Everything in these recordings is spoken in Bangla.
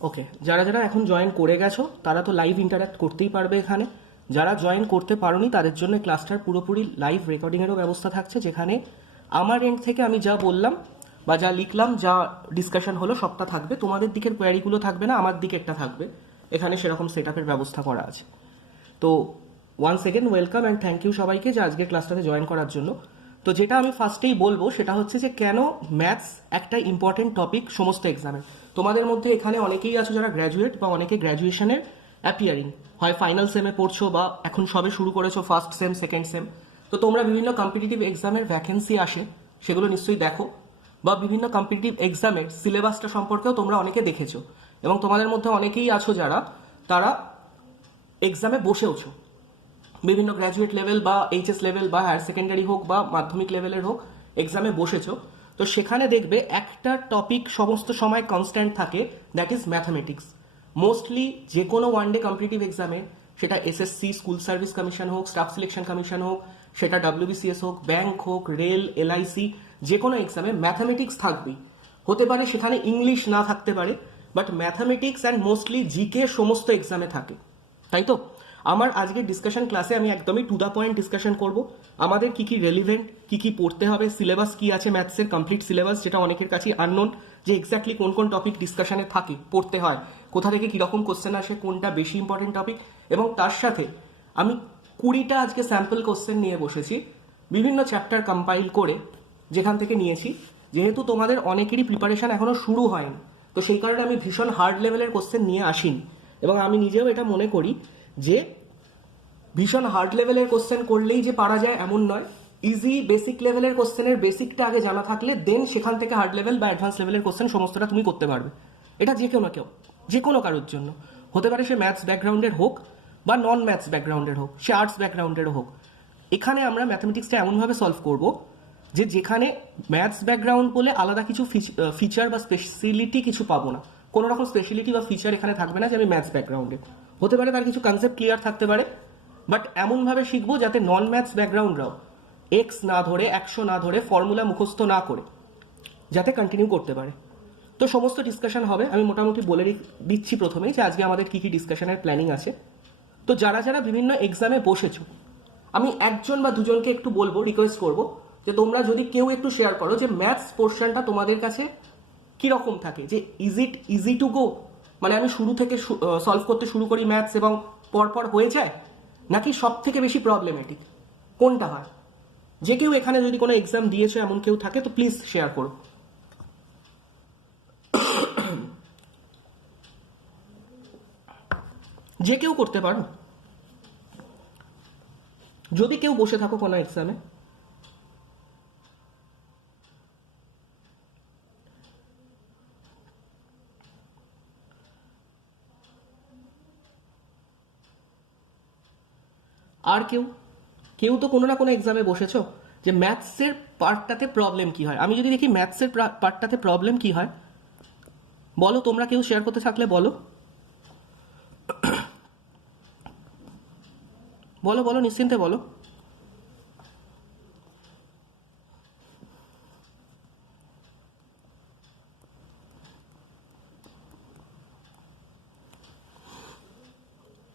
ওকে, যারা যারা এখন জয়েন করে গেছো তারা তো লাইভ ইন্টারাক্ট করতেই পারবে এখানে। যারা জয়েন করতে পারোনি তাদের জন্য ক্লাসটার পুরোপুরি লাইভ রেকর্ডিংয়েরও ব্যবস্থা থাকছে, যেখানে আমার এন্ড থেকে আমি যা বললাম বা যা লিখলাম, যা ডিসকাশন হলো সবটা থাকবে। তোমাদের দিকের কোয়ারিগুলো থাকবে না, আমার দিকে একটা থাকবে। এখানে সেরকম সেট আপের ব্যবস্থা করা আছে। তো once again welcome and thank you সবাইকে যে আজকের ক্লাসটাতে জয়েন করার জন্য। তো যেটা আমি ফার্স্টেই বলবো সেটা হচ্ছে যে কেন ম্যাথস একটা ইম্পর্টেন্ট টপিক সমস্ত এক্সামে। তোমাদের মধ্যে এখানে অনেকেই আছো যারা গ্র্যাজুয়েট বা অনেকে গ্র্যাজুয়েশনের অ্যাপিয়ারিং, হয় ফাইনাল সেমে পড়ছো বা এখন সবে শুরু করেছো ফার্স্ট সেম সেকেন্ড সেম। তো তোমরা বিভিন্ন কম্পিটিটিভ এক্সামের ভ্যাকেন্সি আসে সেগুলো নিশ্চয়ই দেখো, বা বিভিন্ন কম্পিটিটিভ এক্সামের সিলেবাসটা সম্পর্কেও তোমরা অনেকে দেখেছো, এবং তোমাদের মধ্যে অনেকেই আছো যারা তারা এক্সামে বসেওছো, বিভিন্ন গ্র্যাজুয়েট লেভেল বা এইচএস লেভেল বা হায়ার সেকেন্ডারি হোক বা মাধ্যমিক লেভেলের হোক এক্সামে বসেছো। তো সেখানে দেখবে একটা টপিক সমস্ত সময় কনস্ট্যান্ট থাকে, দ্যাট ইজ ম্যাথামেটিক্স। মোস্টলি যে কোনো ওয়ান ডে কম্পিটিটিভ এক্সামে, সেটা এসএসসি, স্কুল সার্ভিস কমিশন হোক, স্টাফ সিলেকশন কমিশন হোক, সেটা ডব্লিউবিসিএস হোক, ব্যাংক হোক, রেল, এলআইসি, যে কোনো এক্সামে ম্যাথামেটিক্স থাকবেই। হতে পারে সেখানে ইংলিশ না থাকতে পারে, but mathematics and mostly GK সমস্ত এক্সামে থাকে, তাই তো? আমার আজকের ডিসকাশন ক্লাসে আমি একদমই টু দ্য পয়েন্ট ডিসকাশন করব। আমাদের কি কি রেলিভেন্ট, কি কি পড়তে হবে, সিলেবাস কি আছে ম্যাথসের কমপ্লিট সিলেবাস, যেটা অনেকের কাছেই আননোন, যে এক্স্যাক্টলি কোন কোন টপিক ডিসকাশনে থাকে, পড়তে হয়, কোথা থেকে কিরকম কোশ্চেন আসে, কোনটা বেশি ইম্পর্টেন্ট টপিক। এবং তার সাথে আমি 20টা আজকে স্যাম্পল কোশ্চেন নিয়ে বসেছি, বিভিন্ন চ্যাপ্টার কম্পাইল করে, যেখান থেকে নিয়েছি। যেহেতু তোমাদের অনেকেরই প্রিপারেশন এখনো শুরু হয়নি, তো সেই কারণে আমি ভীষণ হার্ড লেভেলের কোশ্চেন নিয়ে আসিনি। এবং আমি নিজেও এটা মনে করি যে ভীষণ হার্ড লেভেলের কোশ্চেন করলেই যে পারা যায় এমন নয়। ইজি বেসিক লেভেলের কোশ্চেনের বেসিকটা আগে জানা থাকলে দেন সেখান থেকে হার্ড লেভেল বা অ্যাডভান্স লেভেলের কোশ্চেন সমস্তটা তুমি করতে পারবে। এটা যে কেউ না কেউ, যে কোনো কারোর জন্য হতে পারে, সে ম্যাথস ব্যাকগ্রাউন্ডের হোক বা নন ম্যাথস ব্যাকগ্রাউন্ডের হোক, সে আর্টস ব্যাকগ্রাউন্ডেরও হোক। এখানে আমরা ম্যাথমেটিক্সটা এমনভাবে সলভ করব যে যেখানে ম্যাথস ব্যাকগ্রাউন্ড বলে আলাদা কিছু ফিচার বা স্পেশালিটি কিছু পাবো না। কোনো রকম স্পেশালিটি বা ফিচার এখানে থাকবে না যে আমি ম্যাথস ব্যাকগ্রাউন্ডে। হতে পারে তার কিছু কনসেপ্ট ক্লিয়ার থাকতে পারে, বাট এমনভাবে শিখবো যাতে নন ম্যাথস ব্যাকগ্রাউন্ডরাও এক্স না ধরে, 100 না ধরে, ফর্মুলা মুখস্থ না করে যাতে কন্টিনিউ করতে পারে। তো সমস্ত ডিসকাশন হবে। আমি মোটামুটি বলে দিচ্ছি প্রথমেই যে আজকে আমাদের কি কি ডিসকাশনের প্ল্যানিং আছে। তো যারা যারা বিভিন্ন এক্সামে বসেছো, আমি একজন বা দুজনকে একটু বলবো, রিকোয়েস্ট করবো যে তোমরা যদি কেউ একটু শেয়ার করো যে ম্যাথস পোর্শনটা তোমাদের কাছে কিরকম থাকে, যে is it easy to go, মানে আমি শুরু থেকে সলভ করতে শুরু করি ম্যাথস এবং পরপর হয়ে যায়, নাকি সব থেকে বেশি প্রবলেমেটিক, কোনটা হয়? যে কেউ এখানে যদি কোনো এক্সাম দিয়েছো এমন কেউ থাকে তো প্লিজ শেয়ার করো। যে কেউ করতে পারো, যদি কেউ বসে থাকো কোনো এক্সামে। আর কেউ কেউ তো কোনো না কোনো এক্সামে বসেছো, যে ম্যাথসের পার্টটাতে প্রবলেম কি হয়। আমি যদি দেখি ম্যাথসের পার্টটাতে প্রবলেম কি হয়, বলো তোমরা, কেউ শেয়ার করতে থাকলে বলো, বলো বলো, নিশ্চিন্তে বলো।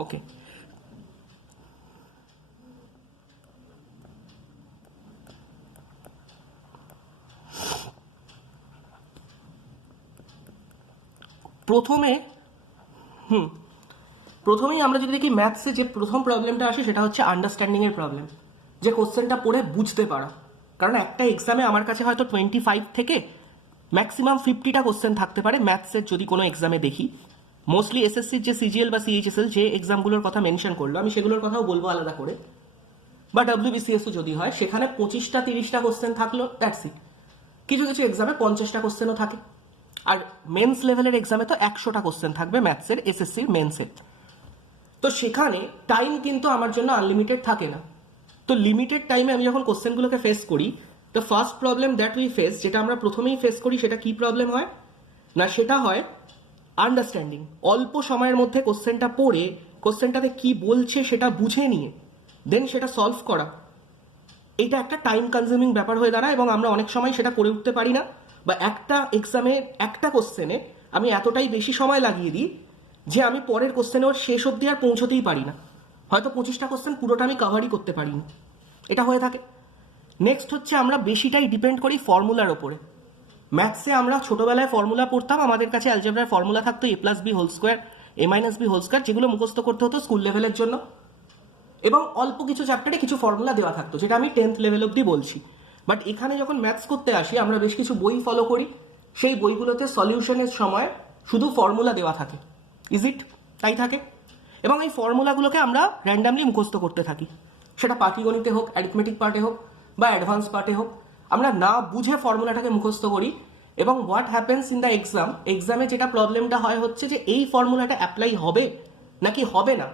ওকে, প্রথমেই আমরা যদি দেখি ম্যাথসে যে প্রথম প্রবলেমটা আসে সেটা হচ্ছে আন্ডারস্ট্যান্ডিং এর প্রবলেম, যে কোশ্চেনটা পড়ে বুঝতে পারা। কারণ একটা এক্সামে আমার কাছে হয়তো 25 থেকে ম্যাক্সিমাম 50টা কোশ্চেন থাকতে পারে ম্যাথসের, যদি কোনো এক্সামে দেখি। মোস্টলি এসএসসির যে সিজিএল বা সিএইচএসএল যে এক্সামগুলোর কথা মেনশন করলো, আমি সেগুলোর কথাও বলবো আলাদা করে, বা ডব্লিউবিসিএসও যদি হয়, সেখানে 25টা 30টা কোশ্চেন থাকলো, দ্যাটস ইট। কিছু কিছু এক্সামে 50টা কোশ্চেনও থাকে। আর মেন্স লেভেলের এক্সামে তো 100টা কোশ্চেন থাকবে ম্যাথসের, এসএসসির মেন্সের। তো সেখানে টাইম কিন্তু আমার জন্য আনলিমিটেড থাকে না। তো লিমিটেড টাইমে আমি যখন কোশ্চেনগুলোকে ফেস করি, the first problem that we face, যেটা আমরা প্রথমেই ফেস করি, সেটা কি প্রবলেম হয় না, সেটা হয় আন্ডারস্ট্যান্ডিং। অল্প সময়ের মধ্যে কোশ্চেনটা পড়ে কোশ্চেনটাতে কি বলছে সেটা বুঝে নিয়ে দেন সেটা সলভ করা, এটা একটা টাইম কনজিউমিং ব্যাপার হয়ে দাঁড়ায়, এবং আমরা অনেক সময় সেটা করে উঠতে পারি না। বা একটা এক্সামে একটা কোশ্চেনে আমি এতটাই বেশি সময় লাগিয়ে দিই যে আমি পরের কোশ্চেনে ওর শেষ অবধি আর পৌঁছতেই পারি না, হয়তো 25টা কোশ্চেন পুরোটা আমি কাভারই করতে পারিনি, এটা হয়ে থাকে। নেক্সট হচ্ছে আমরা বেশিটাই ডিপেন্ড করি ফর্মুলার ওপরে। ম্যাথসে আমরা ছোটবেলায় ফর্মুলা পড়তাম, আমাদের কাছে অ্যালজেব্রার ফর্মুলা থাকতো a+b² a-b², যেগুলো মুখস্থ করতে হতো স্কুল লেভেলের জন্য, এবং অল্প কিছু চ্যাপ্টারে কিছু ফর্মুলা দেওয়া থাকতো, যেটা আমি 10th লেভেল অবধি বলছি। বাট এখানে যখন ম্যাথস করতে আসি আমরা বেশ কিছু বই ফলো করি, সেই বইগুলোতে সলিউশনের সময় শুধু ফর্মুলা দেওয়া থাকে। Is it? তাই থাকে। এবং এই ফর্মুলাগুলোকে আমরা র্যান্ডামলি মুখস্থ করতে থাকি, সেটা পাটিগণিতে হোক, অ্যারিথমেটিক পার্টে হোক বা অ্যাডভান্স পার্টে হোক, আমরা না বুঝে ফর্মুলাটাকে মুখস্থ করি। এবং হোয়াট হ্যাপেন্স ইন দ্য এক্সামে যেটা প্রবলেমটা হয় হচ্ছে যে এই ফর্মুলাটা অ্যাপ্লাই হবে নাকি হবে না,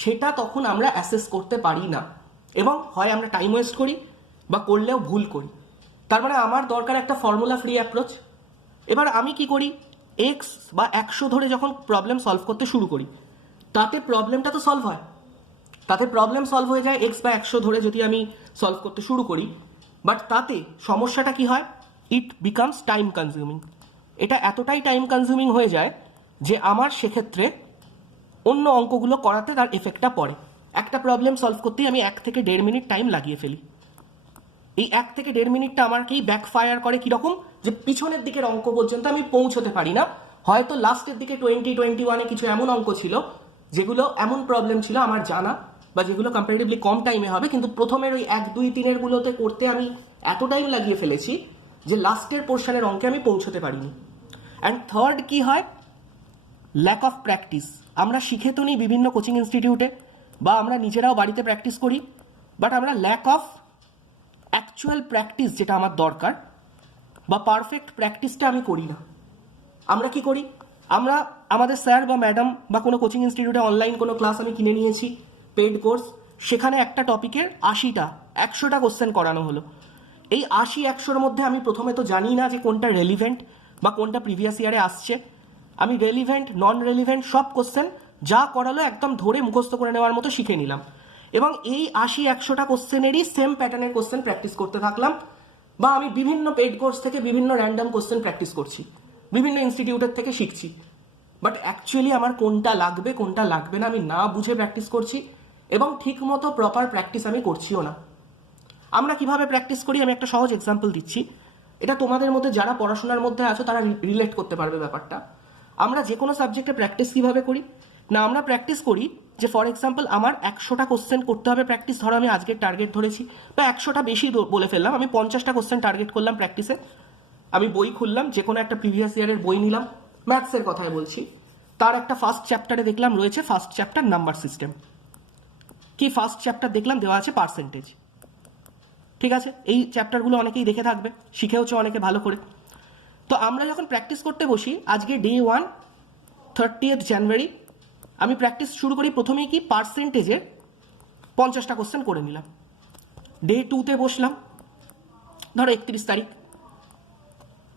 সেটা তখন আমরা অ্যাসেস করতে পারি না, এবং হয় আমরা টাইম ওয়েস্ট করি বা করলেও ভুল করি। তার মানে আমার দরকার একটা ফর্মুলা ফ্রি অ্যাপ্রোচ। এবার আমি কি করি, এক্স বা 100 ধরে যখন প্রবলেম সলভ করতে শুরু করি, তাতে প্রবলেমটা তো সলভ হয়, তাতে প্রবলেম সলভ হয়ে যায় এক্স বা 100 ধরে যদি আমি সলভ করতে শুরু করি। বাট তাতে সমস্যাটা কি হয়, ইট বিকামস টাইম কনজিউমিং। এটা এতটাই টাইম কনজিউমিং হয়ে যায় যে আমার সেক্ষেত্রে অন্য অঙ্কগুলো করাতে তার এফেক্টটা পড়ে। একটা প্রবলেম সলভ করতেই আমি 1 থেকে 1.5 মিনিট টাইম লাগিয়ে ফেলি। এই 1 থেকে 1.5 মিনিটটা আমাকেই ব্যাকফায়ার করে কীরকম, যে পিছনের দিকের অঙ্ক পর্যন্ত আমি পৌঁছতে পারি না। হয়তো লাস্টের দিকে 20-21-এ কিছু এমন অঙ্ক ছিল যেগুলো এমন প্রবলেম ছিল আমার জানা, বা যেগুলো কম্পারেটিভলি কম টাইমে হবে, কিন্তু প্রথমের ওই 1-2-3 গুলোতে করতে আমি এত টাইম লাগিয়ে ফেলেছি যে লাস্টের পোর্শনের অঙ্কে আমি পৌঁছতে পারিনি। অ্যান্ড থার্ড কি হয়, ল্যাক অফ প্র্যাকটিস। আমরা শিখে তো নিই বিভিন্ন কোচিং ইনস্টিটিউটে, বা আমরা নিজেরাও বাড়িতে প্র্যাকটিস করি, বাট আমরা ল্যাক অফ অ্যাকচুয়াল প্র্যাকটিস, যেটা আমার দরকার, বা পারফেক্ট প্র্যাকটিসটা আমি করি না। আমরা কি করি, আমরা আমাদের স্যার বা ম্যাডাম বা কোনো কোচিং ইনস্টিটিউটে অনলাইন কোনো ক্লাস আমি কিনে নিয়েছি, পেইড কোর্স, সেখানে একটা টপিকের 80টা 100টা কোশ্চেন করানো হলো। এই 80-100-র মধ্যে আমি প্রথমে তো জানি না যে কোনটা রেলিভেন্ট বা কোনটা প্রিভিয়াস ইয়ারে আসছে। আমি রেলিভেন্ট নন রেলিভেন্ট সব কোশ্চেন যা করালো একদম ধরে মুখস্থ করে নেওয়ার মতো শিখে নিলাম, এবং এই 80-100টা কোশ্চেনেরই সেম প্যাটার্নের কোশ্চেন প্র্যাকটিস করতে থাকলাম। বা আমি বিভিন্ন পেইড কোর্স থেকে বিভিন্ন র্যান্ডাম কোশ্চেন প্র্যাকটিস করছি, বিভিন্ন ইনস্টিটিউটের থেকে শিখছি। বাট অ্যাকচুয়ালি আমার কোনটা লাগবে কোনটা লাগবে না আমি না বুঝে প্র্যাকটিস করছি, এবং ঠিক মতো প্রপার প্র্যাকটিস আমি করছিও না। আমরা কিভাবে প্র্যাকটিস করি আমি একটা সহজ এক্সাম্পল দিচ্ছি, এটা তোমাদের মধ্যে যারা পড়াশোনার মধ্যে আছো তারা রিলেট করতে পারবে ব্যাপারটা। আমরা যে কোনো সাবজেক্টে প্র্যাকটিস কিভাবে করি না, আমরা প্র্যাকটিস করি যে ফর এক্সাম্পল আমার 100টা কোশ্চেন করতে হবে প্র্যাকটিস, ধরো আমি আজকের টার্গেট ধরেছি, বা 100টা বেশি বলে ফেললাম, আমি 50টা কোশ্চেন টার্গেট করলাম প্র্যাকটিসে। আমি বই খুললাম, যে কোনো একটা প্রিভিয়াস ইয়ারের বই নিলাম, ম্যাথসের কথাই বলছি, তার একটা ফার্স্ট চ্যাপ্টারে দেখলাম রয়েছে ফার্স্ট চ্যাপ্টার নাম্বার সিস্টেম, কি ফার্স্ট চ্যাপ্টার দেখলাম দেওয়া আছে পার্সেন্টেজ। ঠিক আছে, এই চ্যাপ্টারগুলো অনেকেই দেখে থাকবে, শিখেওছে অনেকে ভালো করে। তো আমরা যখন প্র্যাকটিস করতে বসি, আজকে ডে 1 30th জানুয়ারি, আমি প্র্যাকটিস শুরু করি প্রথমেই কি পার্সেন্টেজের 50টা কোশ্চেন করে নিলাম। ডে 2তে বসলাম, ধরো 31 তারিখ,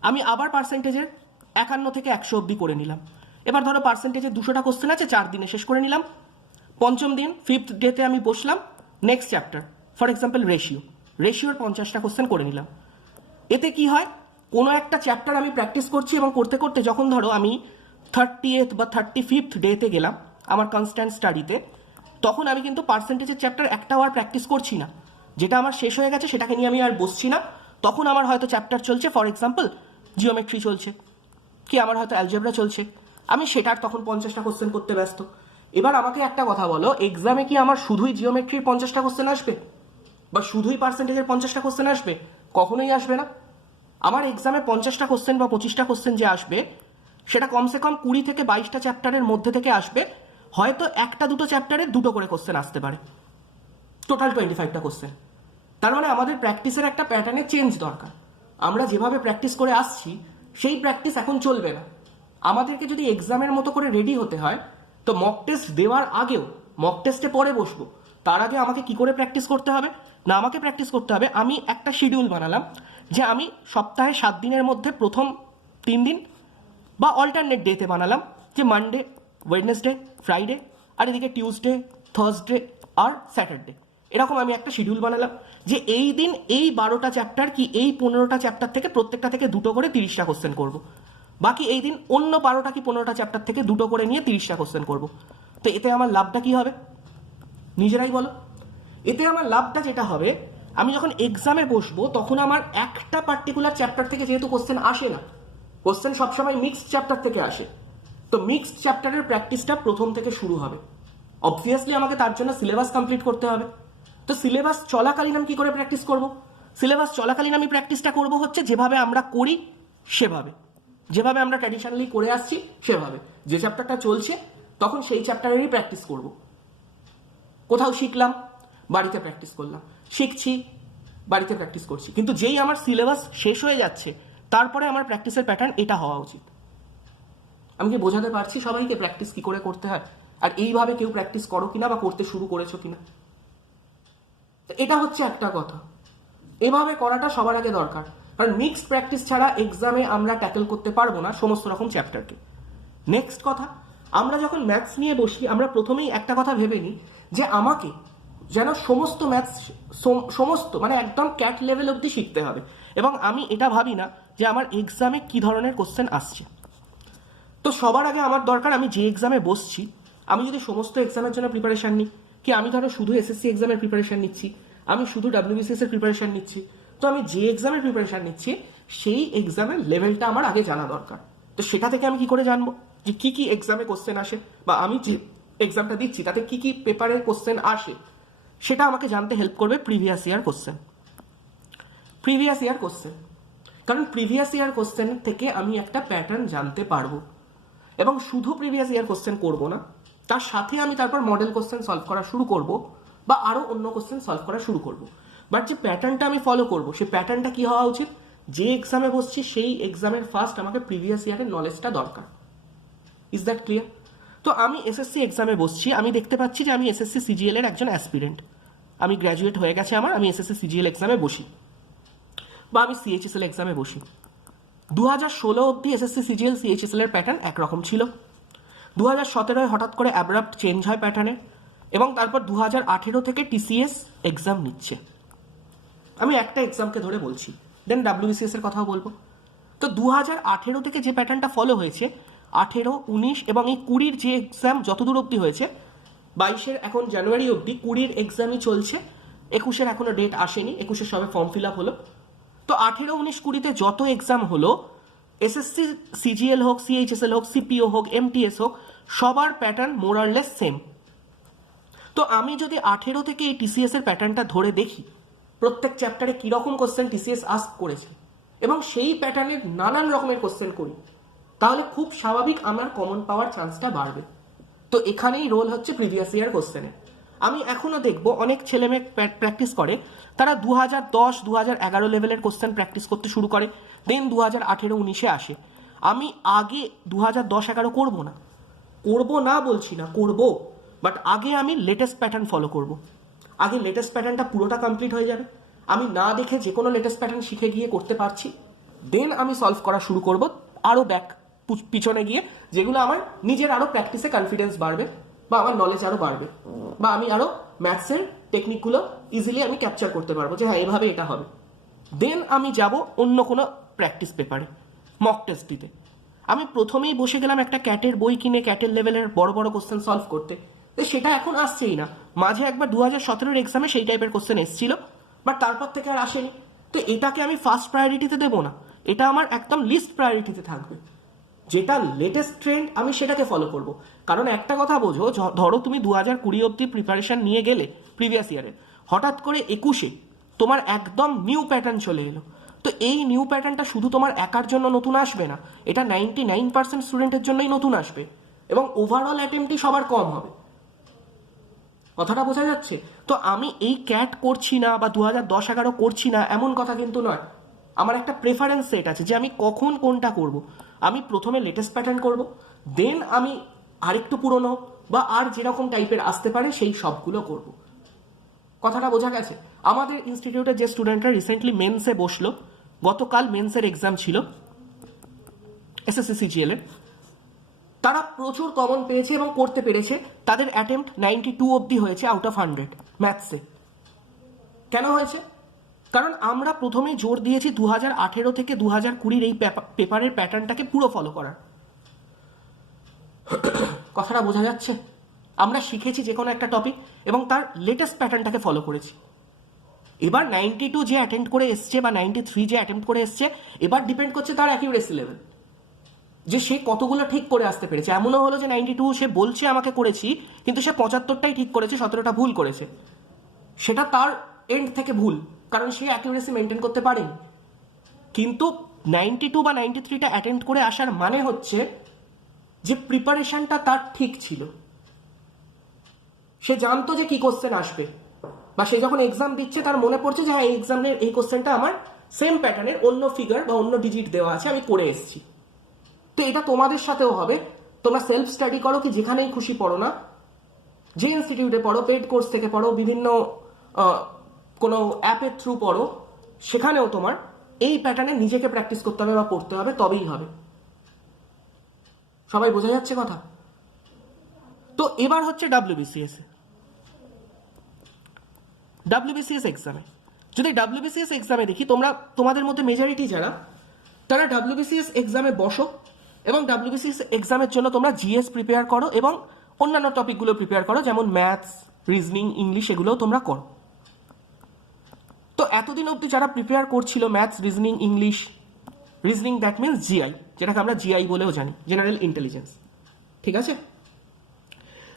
আমি আবার পার্সেন্টেজের 51 থেকে 100 অব্দি করে নিলাম। এবার ধরো পার্সেন্টেজের 200টা কোশ্চেন আছে, 4 দিনে শেষ করে নিলাম। পঞ্চম দিন 5th ডেতে আমি বসলাম, নেক্সট চ্যাপ্টার ফর এক্সাম্পল রেশিওর 50টা কোশ্চেন করে নিলাম। এতে কি হয়, কোনো একটা চ্যাপ্টার আমি প্র্যাকটিস করছি, এবং করতে করতে যখন ধরো আমি 30th বা 35th ডেতে গেলাম আমার কনস্ট্যান্ট স্টাডিতে, তখন আমি কিন্তু পার্সেন্টেজের চ্যাপ্টার একটাও আর প্র্যাকটিস করছি না, যেটা আমার শেষ হয়ে গেছে সেটাকে নিয়ে আমি আর বসছি না। তখন আমার হয়তো চ্যাপ্টার চলছে, ফর এক্সাম্পল জিওমেট্রি চলছে, কি আমার হয়তো অ্যালজেব্রা চলছে, আমি সেটার তখন 50টা কোশ্চেন করতে ব্যস্ত। এবার আমাকে একটা কথা বলো, এক্সামে কি আমার শুধুই জিওমেট্রির 50টা কোশ্চেন আসবে, বা শুধুই পার্সেন্টেজের 50টা কোশ্চেন আসবে? কখনোই আসবে না। আমার এক্সামে 50টা কোশ্চেন বা 25টা কোশ্চেন যে আসবে, সেটা কমসে কম 20 থেকে 22টা চ্যাপ্টারের মধ্যে থেকে আসবে। হয়তো একটা দুটো চ্যাপ্টারে 2টো করে কোশ্চেন আসতে পারে, টোটাল 25টা কোশ্চেন। তার মানে আমাদের প্র্যাকটিসের একটা প্যাটার্নে চেঞ্জ দরকার। আমরা যেভাবে প্র্যাকটিস করে আসছি সেই প্র্যাকটিস এখন চলবে না। আমাদেরকে যদি এক্সামের মতো করে রেডি হতে হয়, তো মক টেস্ট দেওয়ার আগেও, মক টেস্টে পরে বসবো, তার আগে আমাকে কি করে প্র্যাকটিস করতে হবে না, আমাকে প্র্যাকটিস করতে হবে, আমি একটা শিডিউল বানালাম যে আমি সপ্তাহে 7 দিনের মধ্যে প্রথম 3 দিন বা অল্টারনেট ডেতে বানালাম যে মানডে, ওয়েডনেসডে, ফ্রাইডে, আর এদিকে টিউসডে, থার্সডে আর স্যাটারডে, এরকম আমি একটা শিডিউল বানালাম যে এই দিন এই 12টা চ্যাপ্টার কি এই 15টা চ্যাপ্টার থেকে প্রত্যেকটা থেকে 2টো করে 30টা কোশ্চেন করবো, বাকি এই দিন অন্য 12টা কি 15টা চ্যাপ্টার থেকে দুটো করে নিয়ে 30টা কোশ্চেন করব। তো এতে আমার লাভটা কি হবে নিজেরাই বলো। এতে আমার লাভটা যেটা হবে, আমি যখন এক্সামে বসবো তখন আমার একটা পার্টিকুলার চ্যাপ্টার থেকে যেহেতু কোশ্চেন আসে না, কোশ্চেন সবসময় মিক্সড চ্যাপ্টার থেকে আসে, তো মিক্সড চ্যাপ্টারের প্র্যাকটিসটা প্রথম থেকে শুরু হবে। অবভিয়াসলি আমাকে তার জন্য সিলেবাস কমপ্লিট করতে হবে। তো সিলেবাস চলাকালীন আমি কি করে প্র্যাকটিস করব? সিলেবাস চলাকালীন আমি প্র্যাকটিসটা করব হচ্ছে যেভাবে আমরা করি সেভাবে, যেভাবে আমরা ট্র্যাডিশনালি করে আসছি সেভাবে। যে চ্যাপ্টারটা চলছে তখন সেই চ্যাপ্টারেরই প্র্যাকটিস করব। কোথাও শিখলাম, বাড়িতে প্র্যাকটিস করলাম, শিখছি, বাড়িতে প্র্যাকটিস করছি। কিন্তু যেই আমার সিলেবাস শেষ হয়ে যাচ্ছে তারপরে আমার প্র্যাকটিসের প্যাটার্ন এটা হওয়া উচিত। আমি কি বোঝাতে পারছি সবাইকে প্র্যাকটিস কি করে করতে হয়? আর এইভাবে কেউ প্র্যাকটিস করো কিনা বা করতে শুরু করেছো কিনা, এটা হচ্ছে একটা কথা। এভাবে করাটা সবার আগে দরকার, কারণ মিক্সড প্র্যাকটিস ছাড়া এক্সামে আমরা ট্যাকেল করতে পারবো না সমস্ত রকম চ্যাপ্টারকে। নেক্সট কথা, আমরা যখন ম্যাথস নিয়ে বসি আমরা প্রথমেই একটা কথা ভেবে নিই যে আমাকে যেন সমস্ত ম্যাথস সমস্ত মানে একদম ক্যাট লেভেল অবধি শিখতে হবে, এবং আমি এটা ভাবি না যে আমার এক্সামে কি ধরনের কোশ্চেন আসছে। তো সবার আগে আমার দরকার, আমি যে এক্সামে বসছি আমি যদি সমস্ত এক্সামের জন্য প্রিপারেশন নিই, কি আমি ধরো শুধু এসএসসি এক্সামের প্রিপারেশন নিচ্ছি, আমি শুধু ডাব্লিউবিসিএস এর প্রিপারেশন নিচ্ছি, তো আমি যে এক্সামের প্রিপারেশন নিচ্ছি সেই এক্সামের লেভেলটা আমার আগে জানা দরকার। তো সেটা থেকে আমি কি করে জানবো যে কি কি এক্সামে কোশ্চেন আসে, বা আমি যে এক্সামটা দিচ্ছি তাতে কি কি পেপারের কোশ্চেন আসে, সেটা আমাকে জানতে হেল্প করবে previous year question. Previous year question, কারণ প্রিভিয়াস ইয়ার কোশ্চেন থেকে আমি একটা প্যাটার্ন জানতে পারবো, এবং শুধু প্রিভিয়াস ইয়ার কোশ্চেন করবো না, তার সাথে আমি তারপর মডেল কোশ্চেন সলভ করা শুরু করব বা আরো অন্য কোশ্চেন সলভ করা শুরু করব। বাট যে প্যাটার্নটা আমি ফলো করব সেই প্যাটার্নটা কি হওয়া উচিত, যে এক্সামে বসছি সেই এক্সামের ফার্স্ট আমাকে প্রিভিয়াস ইয়ারের নলেজটা দরকার। Is that clear? তো আমি এসএসসি এক্সামে বসছি, আমি দেখতে পাচ্ছি যে আমি এসএসসি সিজিএল এর একজন অ্যাসপিরেন্ট, আমি গ্র্যাজুয়েট হয়ে গেছে আমার, আমি এসএসসি সিজিএল এক্সামে বসি বা আমি সিএইচএসএল এক্সামে বসি। 2016 অব্দি এসএসসি সিজিএল সিএইচএসএল এর প্যাটার্ন একরকম ছিল। 2017 হঠাৎ করে অ্যাব্রাপ্ট চেঞ্জ হয় প্যাটার্নে, এবং তারপর 2018 থেকে টিসিএস এক্সাম নিচ্ছে। আমি একটা এক্সামকে ধরে বলছি, দেন ডাব্লিউবিসিএস এর কথাও বলবো। তো 2018 থেকে যে প্যাটার্নটা ফলো হয়েছে, 18, 19 এবং এই 20 যে এক্সাম যতদূর অব্দি হয়েছে, 22 এখন জানুয়ারি অব্দি 20 এক্সামই চলছে, 21 এখনো ডেট আসেনি, 21 সবে ফর্ম ফিল আপ হলো। তো 18, 19, 20 যত এক্সাম হলো, এসএসসি সিজিএল হোক, সিএইচএসএল হোক, সিপিও হোক, এমটিএস হোক, সবার প্যাটার্ন মোরারলেস সেম। তো আমি যদি 18 থেকে এই টিসিএস এর প্যাটার্নটা ধরে দেখি প্রত্যেক চ্যাপ্টারে কিরকম কোশ্চেন টিসিএস আস্ক করেছে এবং সেই প্যাটার্নের নানান রকমের কোশ্চেন করি, তাহলে খুব স্বাভাবিক আমার কমন পাওয়ার চান্সটা বাড়বে। তো এখানেই রোল হচ্ছে প্রিভিয়াস ইয়ার কোশ্চেনে। আমি এখনো দেখবো অনেক ছেলে মেয়ে প্র্যাকটিস করে, তারা 2010, 2011 লেভেলের কোশ্চেন প্র্যাকটিস করতে শুরু করে, দেন 2018, 19 আসে। আমি আগে 2010-11 করবো না বলছি না, করবো, বাট আগে আমি লেটেস্ট প্যাটার্ন ফলো করব। আগে লেটেস্ট প্যাটার্নটা পুরোটা কমপ্লিট হয়ে যাবে, আমি না দেখে যে কোনো লেটেস্ট প্যাটার্ন শিখে গিয়ে করতে পারছি, দেন আমি সলভ করা শুরু করব আরও পিছনে গিয়ে, যেগুলো আমার নিজের আরও প্র্যাকটিসে কনফিডেন্স বাড়বে বা আমার নলেজ আরও বাড়বে, বা আমি আরও ম্যাথসের টেকনিকগুলো ইজিলি আমি ক্যাপচার করতে পারবো যে হ্যাঁ এভাবে এটা হবে। দেন আমি যাব অন্য কোনো প্র্যাকটিস পেপারে মক টেস্ট দিতে। আমি প্রথমেই বসে গেলাম একটা ক্যাটের বই কিনে ক্যাটের লেভেলের বড় বড় কোশ্চেন সলভ করতে, তো সেটা এখন আসছেই না। মাঝে একবার 2017 এক্সামে সেই টাইপের কোশ্চেন এসেছিল, বাট তারপর থেকে আর আসেনি। তো এটাকে আমি ফার্স্ট প্রায়োরিটিতে দেবো না, এটা আমার একদম লিস্ট প্রায়োরিটিতে থাকবে। যেটা লেটেস্ট ট্রেন্ড আমি সেটাকে ফলো করব। কারণ একটা কথা বোঝো, ধরো তুমি 2020 অব্দি প্রিপারেশন নিয়ে গেলে প্রিভিয়াস ইয়ারে, হঠাৎ করে 21-এ তোমার একদম নিউ প্যাটার্ন চলে এলো। তো এই নিউ প্যাটার্নটা শুধু তোমার একার জন্য নতুন আসবে না, এটা 99% স্টুডেন্টের জন্যই নতুন আসবে, এবং ওভারঅল অ্যাটেম্পটই সবার কম হবে। কথাটা বোঝা যাচ্ছে? তো আমি এই ক্যাট করছি না বা 2010-11 করছি না এমন কথা কিন্তু নয়। আমার একটা প্রেফারেন্স সেট আছে যে আমি কখন কোনটা করব। আমি প্রথমে লেটেস্ট প্যাটার্ন করব, দেন আমি আরেকটু পুরনো বা আর যেরকম টাইপের আসতে পারে সেই সবগুলো করব। কথাটা বোঝা গেছে? আমাদের ইনস্টিটিউটের যে স্টুডেন্টরা রিসেন্টলি মেন্সে বসলো, গতকাল মেন্সের এক্সাম ছিল এসএসসি সিজিএল এর, তারা প্রচুর কমন পেয়েছে এবং করতে পেরেছে। তাদের অ্যাটেম্প্ট 92 অব্দি হয়েছে আউট অফ 100 ম্যাথসে। কেন হয়েছে? কারণ আমরা প্রথমেই জোর দিয়েছি 2018 থেকে 2020 এই পেপারের প্যাটার্নটাকে পুরো ফলো করার। কথাটা বোঝা যাচ্ছে? আমরা শিখেছি যে কোনো একটা টপিক এবং তার লেটেস্ট প্যাটার্নটাকে ফলো করেছি। এবার 92 যে অ্যাটেম্প্ট করে এসছে বা 93 যে অ্যাটেম্প্ট করে এসছে, এবার ডিপেন্ড করছে তার অ্যাকিউরেসি লেভেল, যে সে কতগুলো ঠিক করে আসতে পেরেছে। এমনও হলো যে 92 সে বলছে আমাকে করেছি, কিন্তু সে 75টাই ঠিক করেছে, 17টা ভুল করেছে। সেটা তার এন্ড থেকে ভুল, কারণ সে অ্যাকিউরেসি মেনটেন করতে পারেনি। কিন্তু 92 বা 93টা অ্যাটেম্প্ট করে আসার মানে হচ্ছে যে প্রিপারেশনটা তার ঠিক ছিল, সে জানতো যে কি কোশ্চেন আসবে, বা সে যখন এক্সাম দিচ্ছে তার মনে পড়ছে যে হ্যাঁ এই এক্সামের এই কোশ্চেনটা আমার সেম প্যাটার্নের অন্য ফিগার বা অন্য ডিজিট দেওয়া আছে, আমি করে এসেছি। তো এটা তোমাদের সাথেও হবে। তোমরা সেলফ স্টাডি করো কি যেখানেই খুশি পড়ো না, যে ইনস্টিটিউটে পড়ো, পেড কোর্স থেকে পড়ো, বিভিন্ন কোনো অ্যাপের থ্রু পড়ো, সেখানেও তোমার এই প্যাটার্নে নিজেকে প্র্যাকটিস করতে হবে বা পড়তে হবে, তবেই হবে। সবাই বোঝা যাচ্ছে কথা? তো এবার হচ্ছে ডাব্লিউবিসিএস এক্সামে। যদি ডাব্লিউবিসিএস এক্সামে দেখি, তোমাদের মধ্যে মেজরিটি যারা, তারা ডাব্লিউবিসিএস এক্সামে বসো এবং ডাব্লিউবিসিএস এক্সামের জন্য তোমরা জিএস প্রিপেয়ার করো এবং অন্যান্য টপিকগুলো প্রিপেয়ার করো, যেমন ম্যাথস, রিজনিং, ইংলিশ, এগুলোও তোমরা করো। তো এতদিন অবধি যারা প্রিপেয়ার করছিল maths, reasoning, English, reasoning that means GI, যেটাকে আমরা জিআই বলেও জানি, জেনারেল ইন্টেলিজেন্স, ঠিক আছে?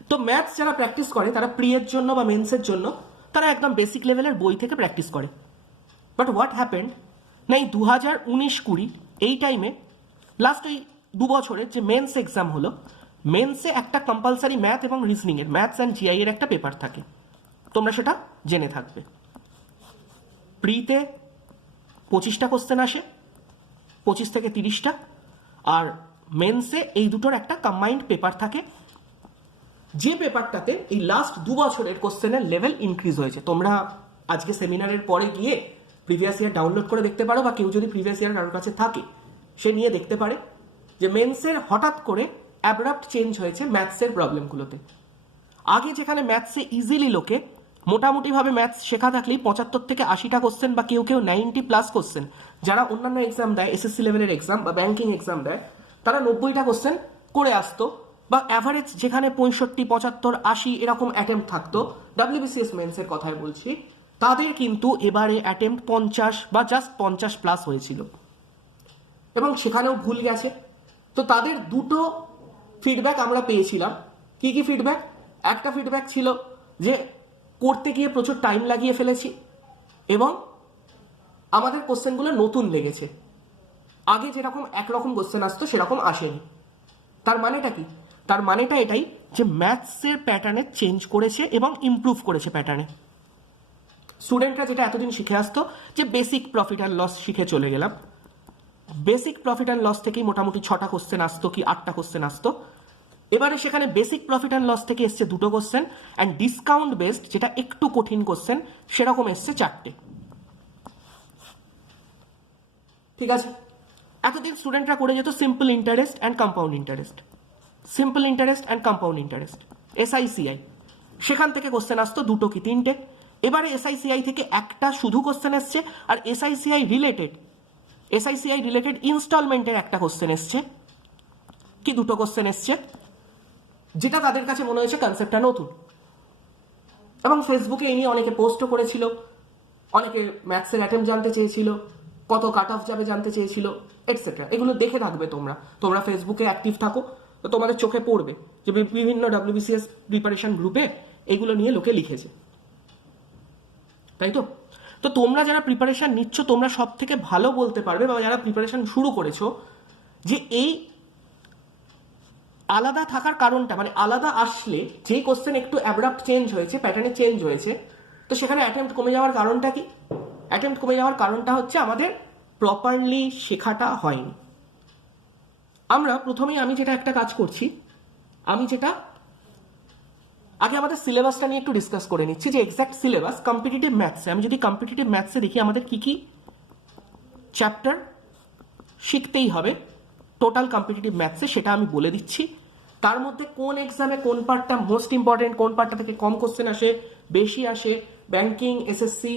তো ম্যাথস যারা প্র্যাকটিস করে তারা প্রিয়ের জন্য বা মেন্সের জন্য তারা একদম বেসিক লেভেলের বই থেকে প্র্যাকটিস করে। বাট হোয়াট হ্যাপেন্ড না, এই 2019-20 এই টাইমে লাস্ট ওই 2 বছরের যে মেন্স এক্সাম হলো, মেন্সে একটা কম্পালসারি ম্যাথ এবং রিজনিং এর, ম্যাথস অ্যান্ড জিআই এর একটা পেপার থাকে, তোমরা সেটা জেনে থাকবে। প্রিতে 25টা কোশ্চেন আসে, 25 থেকে 30টা, আর মেন্সে এই দুটোর একটা কম্বাইন্ড পেপার থাকে, যে পেপারটাতে এই লাস্ট 2 বছরের কোশ্চেনের লেভেল ইনক্রিজ হয়েছে। তোমরা আজকে সেমিনারের পরে গিয়ে প্রিভিয়াস ইয়ার ডাউনলোড করে দেখতে পারো, বা কেউ যদি প্রিভিয়াস ইয়ার কারোর কাছে থাকে সে নিয়ে দেখতে পারে যে মেন্সের হঠাৎ করে অ্যাব্রাপ্ট চেঞ্জ হয়েছে ম্যাথসের প্রবলেমগুলোতে। আগে যেখানে ম্যাথসে ইজিলি লোকে মোটামুটিভাবে ম্যাথস শেখা থাকলেই 75 থেকে 80টা কোশ্চেন বা কেউ 90+ কোশ্চেন, যারা অন্যান্য এক্সাম দেয়, এসএসসি লেভেলের এক্সাম বা ব্যাংকিং এক্সাম দেয়, তারা 90টা কোশ্চেন করে আসতো, বা অ্যাভারেজ যেখানে 65, 75, 80 এরকম অ্যাটেম্প্ট থাকতো, ডাব্লিউবিসিএস মেন্সের কথাই বলছি, তাদের কিন্তু এবারে অ্যাটেম্প্ট 50 বা জাস্ট 50+ হয়েছিল এবং সেখানেও ভুল গেছে। তো তাদের দুটো ফিডব্যাক আমরা পেয়েছিলাম। কি কি ফিডব্যাক? একটা ফিডব্যাক ছিল যে করতে গিয়ে প্রচুর টাইম লাগিয়ে ফেলেছি এবং আমাদের কোশ্চেনগুলো নতুন লেগেছে, আগে যেরকম একরকম কোশ্চেন আসতো সেরকম আসেনি। তার মানেটা কি? তার মানেটা এটাই যে ম্যাথসের প্যাটার্নে চেঞ্জ করেছে এবং ইমপ্রুভ করেছে প্যাটার্নে। স্টুডেন্টরা যেটা এতদিন শিখে আসতো যে বেসিক প্রফিট অ্যান্ড লস শিখে চলে গেলাম, বেসিক প্রফিট অ্যান্ড লস থেকেই মোটামুটি 6টা কোশ্চেন আসতো কি 8টা কোশ্চেন আসতো, এবারে সেখানে বেসিক প্রফিট অ্যান্ড লস থেকে এসছে 2টো কোশ্চেন, অ্যান্ড ডিসকাউন্ট বেসড যেটা একটু কঠিন কোশ্চেন সেরকম এসছে 4টে। ঠিক আছে? এতদিন স্টুডেন্টরা করে যেত simple interest and compound interest, simple interest and compound interest, SICI, সেখান থেকে কোশ্চেন আসতো 2টো কি 3টে। এবারে এসআইসিআই থেকে একটা শুধু কোশ্চেন এসছে, আর এসআইসিআই রিলেটেড ইনস্টলমেন্টের একটা কোশ্চেন এসছে কি 2টো কোশ্চেন এসছে, যেটা তাদের কাছে মনে হয়েছে কনসেপ্টটা নতুন। এবং ফেসবুকে এই নিয়ে অনেকে পোস্টও করেছিল, অনেকে ম্যাথসের অ্যাটেম্প্ট জানতে চেয়েছিল, কত কাট অফ যাবে জানতে চেয়েছিল, এটসেট্রা। এগুলো দেখে থাকবে তোমরা ফেসবুকে অ্যাক্টিভ থাকো, তো তোমাদের চোখে পড়বে যে বিভিন্ন ডাব্লিউবিসিএস প্রিপারেশন গ্রুপে এগুলো নিয়ে লোকে লিখেছে, তাই তো? তো তোমরা যারা প্রিপারেশন নিচ্ছ তোমরা সব থেকে ভালো বলতে পারবে, বা যারা প্রিপারেশন শুরু করেছো, যে এই আলাদা থাকার কারণটা, মানে আলাদা আসলে যে কোশ্চেন একটু অ্যাব্রাপ্ট চেঞ্জ হয়েছে, প্যাটার্নে চেঞ্জ হয়েছে, তো সেখানে অ্যাটেম্প্ট কমে যাওয়ার কারণটা কি? অ্যাটেম্প্ট কমে যাওয়ার কারণটা হচ্ছে আমাদের প্রপারলি শেখাটা হয়নি। আমরা প্রথমেই আমি যেটা একটা কাজ করছি, আগে আমাদের সিলেবাসটা নিয়ে একটু ডিসকাস করে নিচ্ছি, যে এক্সাক্ট সিলেবাস কম্পিটিটিভ ম্যাথসে, আমি যদি কম্পিটিটিভ ম্যাথসে দেখি আমাদের কি কি চ্যাপ্টার শিখতেই হবে টোটাল কম্পিটিটিভ ম্যাথসে, সেটা আমি বলে দিচ্ছি। তার মধ্যে কোন এক্সামে কোন পার্টটা মোস্ট ইম্পর্টেন্ট, কোন পার্টটা থেকে কম কোশ্চেন আসে, বেশি আসে, ব্যাংকিং, এসএসসি,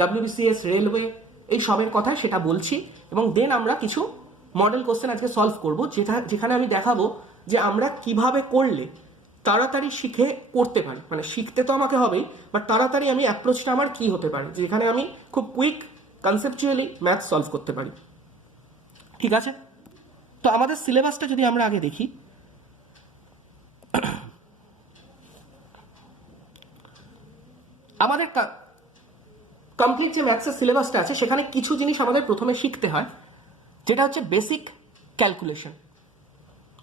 WBCS, রেলওয়ে, এই সবের কথা সেটা বলছি, এবং দেন আমরা কিছু মডেল কোশ্চেন আজকে সলভ করব, যেখানে আমি দেখাবো যে আমরা কিভাবে করলে তাড়াতাড়ি শিখে করতে পারি। মানে শিখতে তো আমাকে হবেই, বাট তাড়াতাড়ি আমি অ্যাপ্রোচটা আমার কি হতে পারে, যেখানে আমি খুব কুইক কনসেপচুয়ালি ম্যাথ সলভ করতে পারি। ঠিক আছে, তো আমাদের সিলেবাসটা যদি আমরা আগে দেখি, আমাদের কমপ্লিট যে ম্যাথসের সিলেবাসটা আছে সেখানে কিছু জিনিস আমাদের প্রথমে শিখতে হয়, যেটা হচ্ছে বেসিক ক্যালকুলেশন।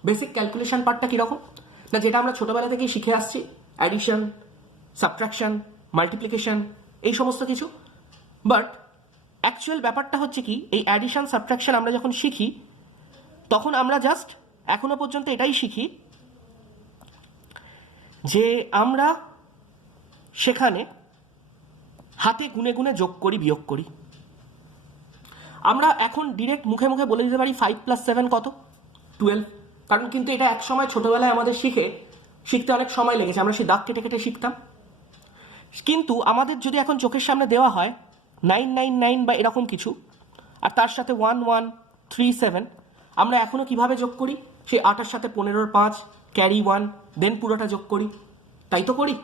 বেসিক ক্যালকুলেশন পার্টটা কীরকম না, যেটা আমরা ছোটবেলা থেকেই শিখে আসছি, অ্যাডিশন, সাবট্রাকশন, মাল্টিপ্লিকেশন, এই সমস্ত কিছু। বাট অ্যাকচুয়াল ব্যাপারটা হচ্ছে কি, এই অ্যাডিশন সাবট্রাকশন আমরা যখন শিখি তখন আমরা জাস্ট এখনো পর্যন্ত এটাই শিখি যে আমরা সেখানে হাতে গুনে গুনে যোগ করি, বিয়োগ করি। আমরা এখন ডিরেক্ট মুখে মুখে বলে দিতে পারি 5 + 7 কত, 12। কারণ কিন্তু এটা এক সময় ছোটবেলায় আমাদের শিখতে অনেক সময় লেগেছে, আমরা সেই দাগ কেটে কেটে শিখতাম। কিন্তু আমাদের যদি এখন চোখের সামনে দেওয়া হয় 999 বা এরকম কিছু, আর তার সাথে 1137, আমরা এখনো কিভাবে যোগ করি, সেই 8-এর সাথে 15-র 5 ক্যারি 1, দেন পুরোটা যোগ করি। তাই তো করি,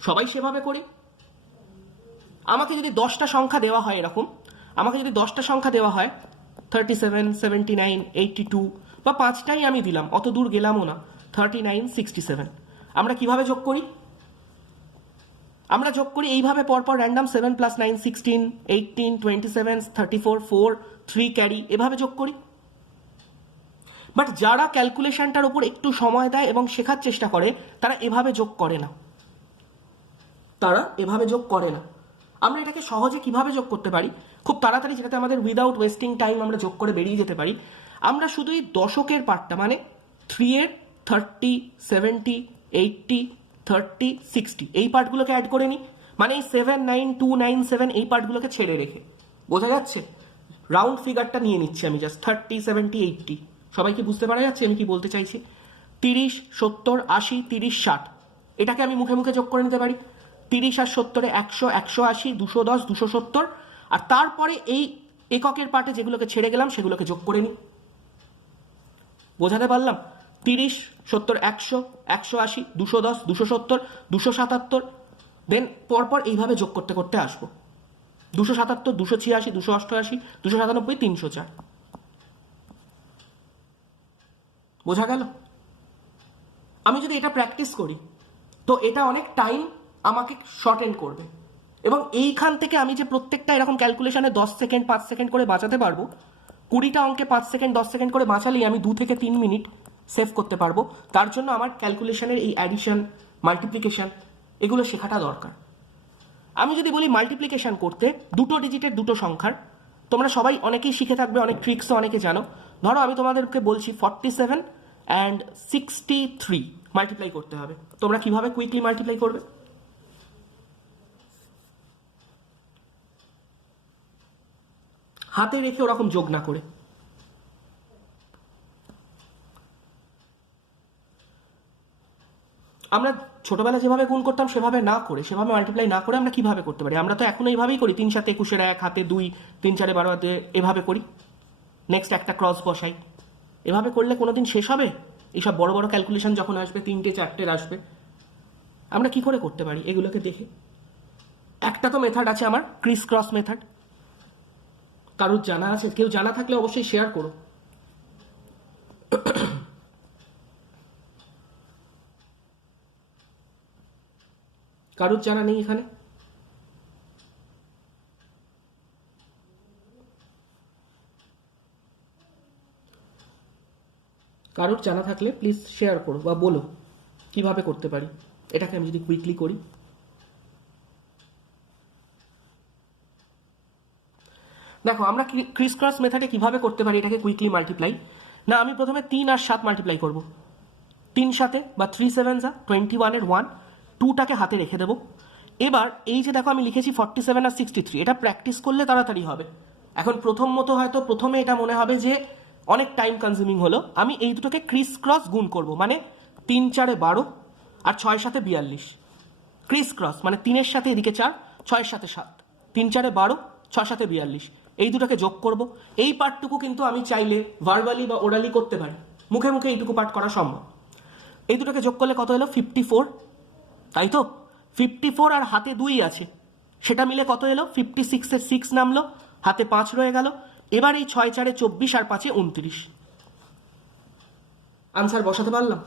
সবাই সেভাবে করি। আমাকে যদি 10টা সংখ্যা দেওয়া হয়, এরকম আমাকে যদি 10টা সংখ্যা দেওয়া হয় 37, 79, 82, বা 5টাই আমি দিলাম, অত দূর গেলামও না, 39, 67, আমরা কিভাবে যোগ করি? আমরা যোগ করি এইভাবে পরপর র্যান্ডাম 7 + 9, 16, 18, 27, 34, 4, 3 ক্যারি, এভাবে যোগ করি। বাট যারা ক্যালকুলেশনটার উপর একটু সময় দেয় এবং শেখার চেষ্টা করে, তারা এভাবে যোগ করে না। আমরা এটাকে সহজে কিভাবে যোগ করতে পারি, খুব তাড়াতাড়ি, যেটাতে আমাদের উইদাউট ওয়েস্টিং টাইম আমরা যোগ করে বেরিয়ে যেতে পারি। আমরা শুধু এই দশকের পার্টটা, মানে 3-এর 30, 70, 80, 30, 60, এই পার্টগুলোকে অ্যাড করে নিই। মানে এই 7, 9, 2, 9, 7 এই পার্টগুলোকে ছেড়ে রেখে, বোঝা যাচ্ছে? রাউন্ড ফিগারটা নিয়ে নিচ্ছি আমি, জাস্ট 30, 70, 80। সবাইকে বুঝতে পারা যাচ্ছে আমি কি বলতে চাইছি? 30, 70, 80, 30, 60, এটাকে আমি মুখে মুখে যোগ করে নিতে পারি। 30 আর 70-এ 100, 180, 210, 270, আর তারপরে এই এককের পার্টে যেগুলোকে ছেড়ে গেলাম সেগুলোকে যোগ করে নিই। বোঝাতে পারলাম? 30, 70, 100, 180, 210, 270, 277, দেন পরপর এইভাবে যোগ করতে করতে আসবো। 277, 286, 288, 297, 304। বোঝা গেল? আমি যদি এটা প্র্যাকটিস করি তো এটা অনেক টাইম আমাকে শর্ট এন্ড করবে, এবং এইখান থেকে আমি যে প্রত্যেকটা এরকম ক্যালকুলেশনে 10 সেকেন্ড 5 সেকেন্ড করে বাঁচাতে পারবো, 20টা অঙ্কে 5 সেকেন্ড 10 সেকেন্ড করে বাঁচালেই আমি 2 থেকে 3 মিনিট সেভ করতে পারবো। তার জন্য আমার ক্যালকুলেশনের এই অ্যাডিশন, মাল্টিপ্লিকেশন, এগুলো শেখাটা দরকার। আমি যদি বলি মাল্টিপ্লিকেশন করতে 2 ডিজিটের 2 সংখ্যার, তোমরা সবাই অনেকেই শিখে থাকবে, অনেক ট্রিক্সও অনেকে জানো। ধরো আমি তোমাদেরকে বলছি 47 and 63 মাল্টিপ্লাই করতে হবে, তোমরা কিভাবে কুইকলি মাল্টিপ্লাই করবে? হাতে রেখে ওরকম যোগ না করে। আমরা ছোটবেলা যেভাবে গুণ করতাম সেভাবে না করে, সেভাবে মাল্টিপ্লাই না করে আমরা কিভাবে করতে পারি? আমরা তো এখন এইভাবেই করি, 3 7 21 1, হাতে 2, 3 4 12 হাতে, এভাবে করি। নেক্সট একটা ক্রস বসাই। এভাবে করলে কোনোদিন শেষ হবে? এইসব বড় বড় ক্যালকুলেশন যখন আসবে, 3টে 4টের আসবে, আমরা কি করে করতে পারি এগুলোকে দেখে? একটা তো মেথড আছে আমার, ক্রিস ক্রস মেথড। কারোর জানা আছে? কেউ জানা থাকলে অবশ্যই শেয়ার করো। কারোর জানা নেই এখানে? কারোর জানা থাকলে প্লিজ শেয়ার করো বা বলো কিভাবে করতে পারি এটাকে। আমি যদি কুইকলি করি, দেখো আমরা ক্রিস ক্রস মেথডে কিভাবে করতে পারি এটাকে কুইকলি মাল্টিপ্লাই। না, আমি প্রথমে 3 আর 7 মাল্টিপ্লাই করব। 3 7 বা 3 7 21-এর 1, 2টাকে হাতে রেখে দেবো। এবার এই যে দেখো আমি লিখেছি 47 আর 63, এটা প্র্যাকটিস করলে তাড়াতাড়ি হবে। এখন প্রথম মতো হয়তো প্রথমে এটা মনে হবে যে অনেক টাইম কনজিউমিং হলো। আমি এই দুটোকে ক্রিস ক্রস গুণ করব, মানে 3 4-এ 12 আর 6 7-এ 42। ক্রিস ক্রস মানে 3-এর সাথে এদিকে 4, 6 7 7, 3 4 12, 6 7 42, এই দুটোকে যোগ করব। এই পার্টটুকু কিন্তু আমি চাইলে ভার্বালি বা ওরালি করতে পারি, মুখে মুখে এইটুকু পার্ট করা সম্ভব। এই দুটোকে যোগ করলে কত এলো? 54, তাই তো? 54 আর হাতে 2 আছে, সেটা মিলে কত এলো? 56 এর 6 নামলো, হাতে 5 রয়ে গেল। এবার এই 6 4 24 আর 5 29, আনসার বসাতে পারলাম।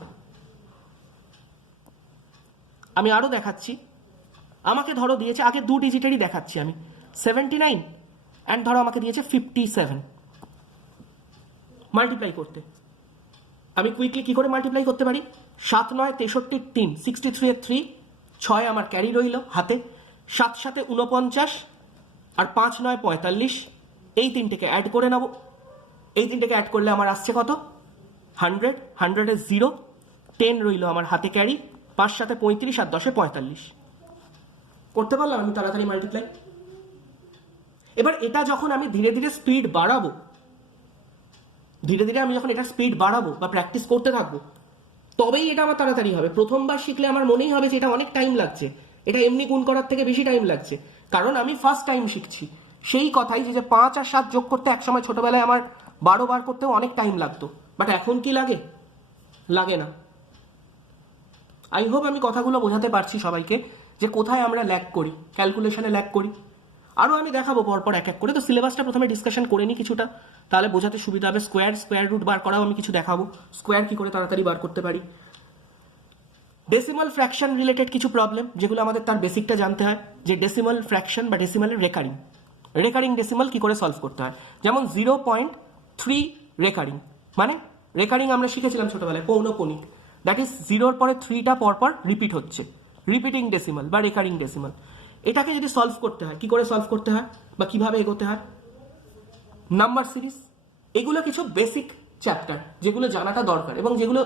আমি আরো দেখাচ্ছি। আমাকে ধরো দিয়েছে, আগে 2 ডিজিটেরই দেখাচ্ছি আমি, 79 অ্যান্ড ধরো আমাকে দিয়েছে 57। মাল্টিপ্লাই করতে আমি কুইকলি কি করে মাল্টিপ্লাই করতে পারি? 7 9 63 3, 63 এর 3, 6 আমার ক্যারি রইল হাতে, 7 7 49 আর 5 9 45, এই তিনটেকে অ্যাড করে নেব। এই তিনটেকে অ্যাড করলে আমার আসছে কত? 100, 100 এর 0, 10 রইল আমার হাতে ক্যারি, 5 7 35 আর 10 45। করতে পারলাম আমি তাড়াতাড়ি মাল্টিপ্লাই। এবার এটা যখন আমি ধীরে ধীরে স্পিড বাড়াবো, ধীরে ধীরে আমি যখন এটা স্পিড বাড়াবো বা প্র্যাকটিস করতে থাকবো, তবেই এটা আমার তাড়াতাড়ি হবে। প্রথমবার শিখলে আমার মনেই হবে যে এটা অনেক টাইম লাগছে, এটা এমনি গুণ করার থেকে বেশি টাইম লাগছে, কারণ আমি ফার্স্ট টাইম শিখছি। সেই কথাই যে 5 আর 7 যোগ করতে একসময় ছোটবেলায় আমার 12 বার করতেও অনেক টাইম লাগতো, বাট এখন কি লাগে? লাগে না। আই হোপ আমি কথাগুলো বোঝাতে পারছি সবাইকে যে কোথায় আমরা ল্যাগ করি, ক্যালকুলেশনে ল্যাগ করি। আরও আমি দেখাবো পরপর এক এক করে। তো সিলেবাসটা প্রথমে ডিসকাশন করে নিই কিছুটা, তাহলে বোঝাতে সুবিধা হবে। স্কোয়ার রুট বার করাও আমি কিছু দেখাবো, স্কোয়ার কি করে তাড়াতাড়ি বার করতে পারি। ডেসিমাল ফ্র্যাকশন রিলেটেড কিছু প্রবলেম, যেগুলো আমাদের তার বেসিকটা জানতে হয়, যে ডেসিমাল ফ্র্যাকশন বা ডেসিমালের রেকারিং ডেসিমাল কি করে সলভ করতে হয়। যেমন 0.3 রেকারিং, মানে রেকারিং আমরা শিখেছিলাম ছোটবেলায়, পৌনঃপুনিক, দ্যাট ইজ 0-র পরে 3টা পরপর রিপিট হচ্ছে, রিপিটিং ডেসিমাল বা রেকারিং ডেসিমাল। এটাকে যদি সলভ করতে হয়, কি করে সলভ করতে হয় বা কিভাবে এগোতে হয়? নাম্বার সিরিজ, এগুলো কিছু বেসিক চ্যাপ্টার যেগুলো জানাটা দরকার এবং যেগুলো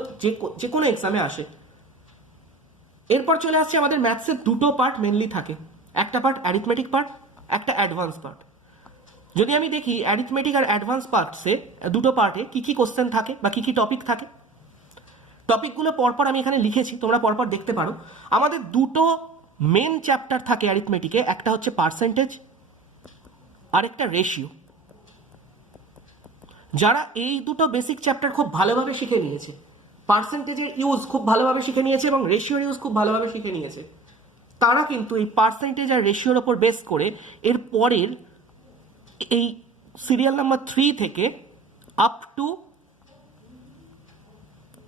যে কোনো এক্সামে আসে। এরপর চলে আসছে আমাদের ম্যাথসের দুটো পার্ট মেনলি থাকে, একটা পার্ট অ্যারিথমেটিক পার্ট, একটা অ্যাডভান্স পার্ট। যদি আমি দেখি অ্যারিথমেটিক আর অ্যাডভান্স পার্টসে দুটো পার্টে কি কি কোশ্চেন থাকে বা কি কি টপিক থাকে, টপিকগুলো পরপর আমি এখানে লিখেছি, তোমরা পরপর দেখতে পারো। আমাদের দুটো মেন চ্যাপ্টার থাকে অ্যারিথমেটিকে, একটা হচ্ছে পার্সেন্টেজ আর একটা রেশিও। যারা এই দুটো বেসিক চ্যাপ্টার খুব ভালোভাবে শিখে নিয়েছে, পার্সেন্টেজের ইউজ খুব ভালোভাবে শিখে নিয়েছে এবং রেশিওর ইউজ খুব ভালোভাবে শিখে নিয়েছে, তারা কিন্তু এই পার্সেন্টেজ আর রেশিওর ওপর বেস করে এর পরের এই সিরিয়াল নাম্বার 3 থেকে আপ টু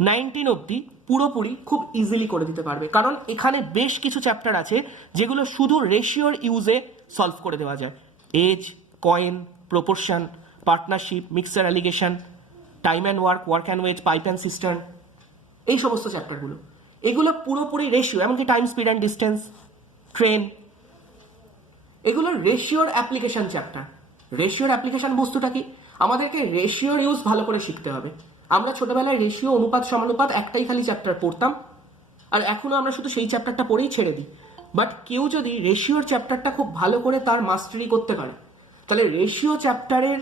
19 অবধি পুরোপুরি খুব ইজিলি করে দিতে পারবে, কারণ এখানে বেশ কিছু চ্যাপ্টার আছে যেগুলো শুধু রেশিওর ইউজে সলভ করে দেওয়া যায়। Age, coin, proportion, partnership, mixture alligation, time and work and wages, pipe and cistern, এই সমস্ত চ্যাপ্টারগুলো, এগুলো পুরোপুরি রেশিও, এমনকি time, speed and distance, train, এগুলো রেশিওর অ্যাপ্লিকেশন চ্যাপ্টার। রেশিওর অ্যাপ্লিকেশন বস্তুটা কি? আমাদেরকে রেশিওর ইউজ ভালো করে শিখতে হবে। আমরা ছোটবেলায় রেশিও, অনুপাত, সমানুপাত একটাই খালি চ্যাপ্টার পড়তাম, আর এখনো আমরা শুধু সেই চ্যাপ্টারটা পড়েই ছেড়ে দিই। বাট কেউ যদি রেশিওর চ্যাপ্টারটা খুব ভালো করে তার মাস্টারি করতে পারে, তাহলে রেশিও চ্যাপ্টারের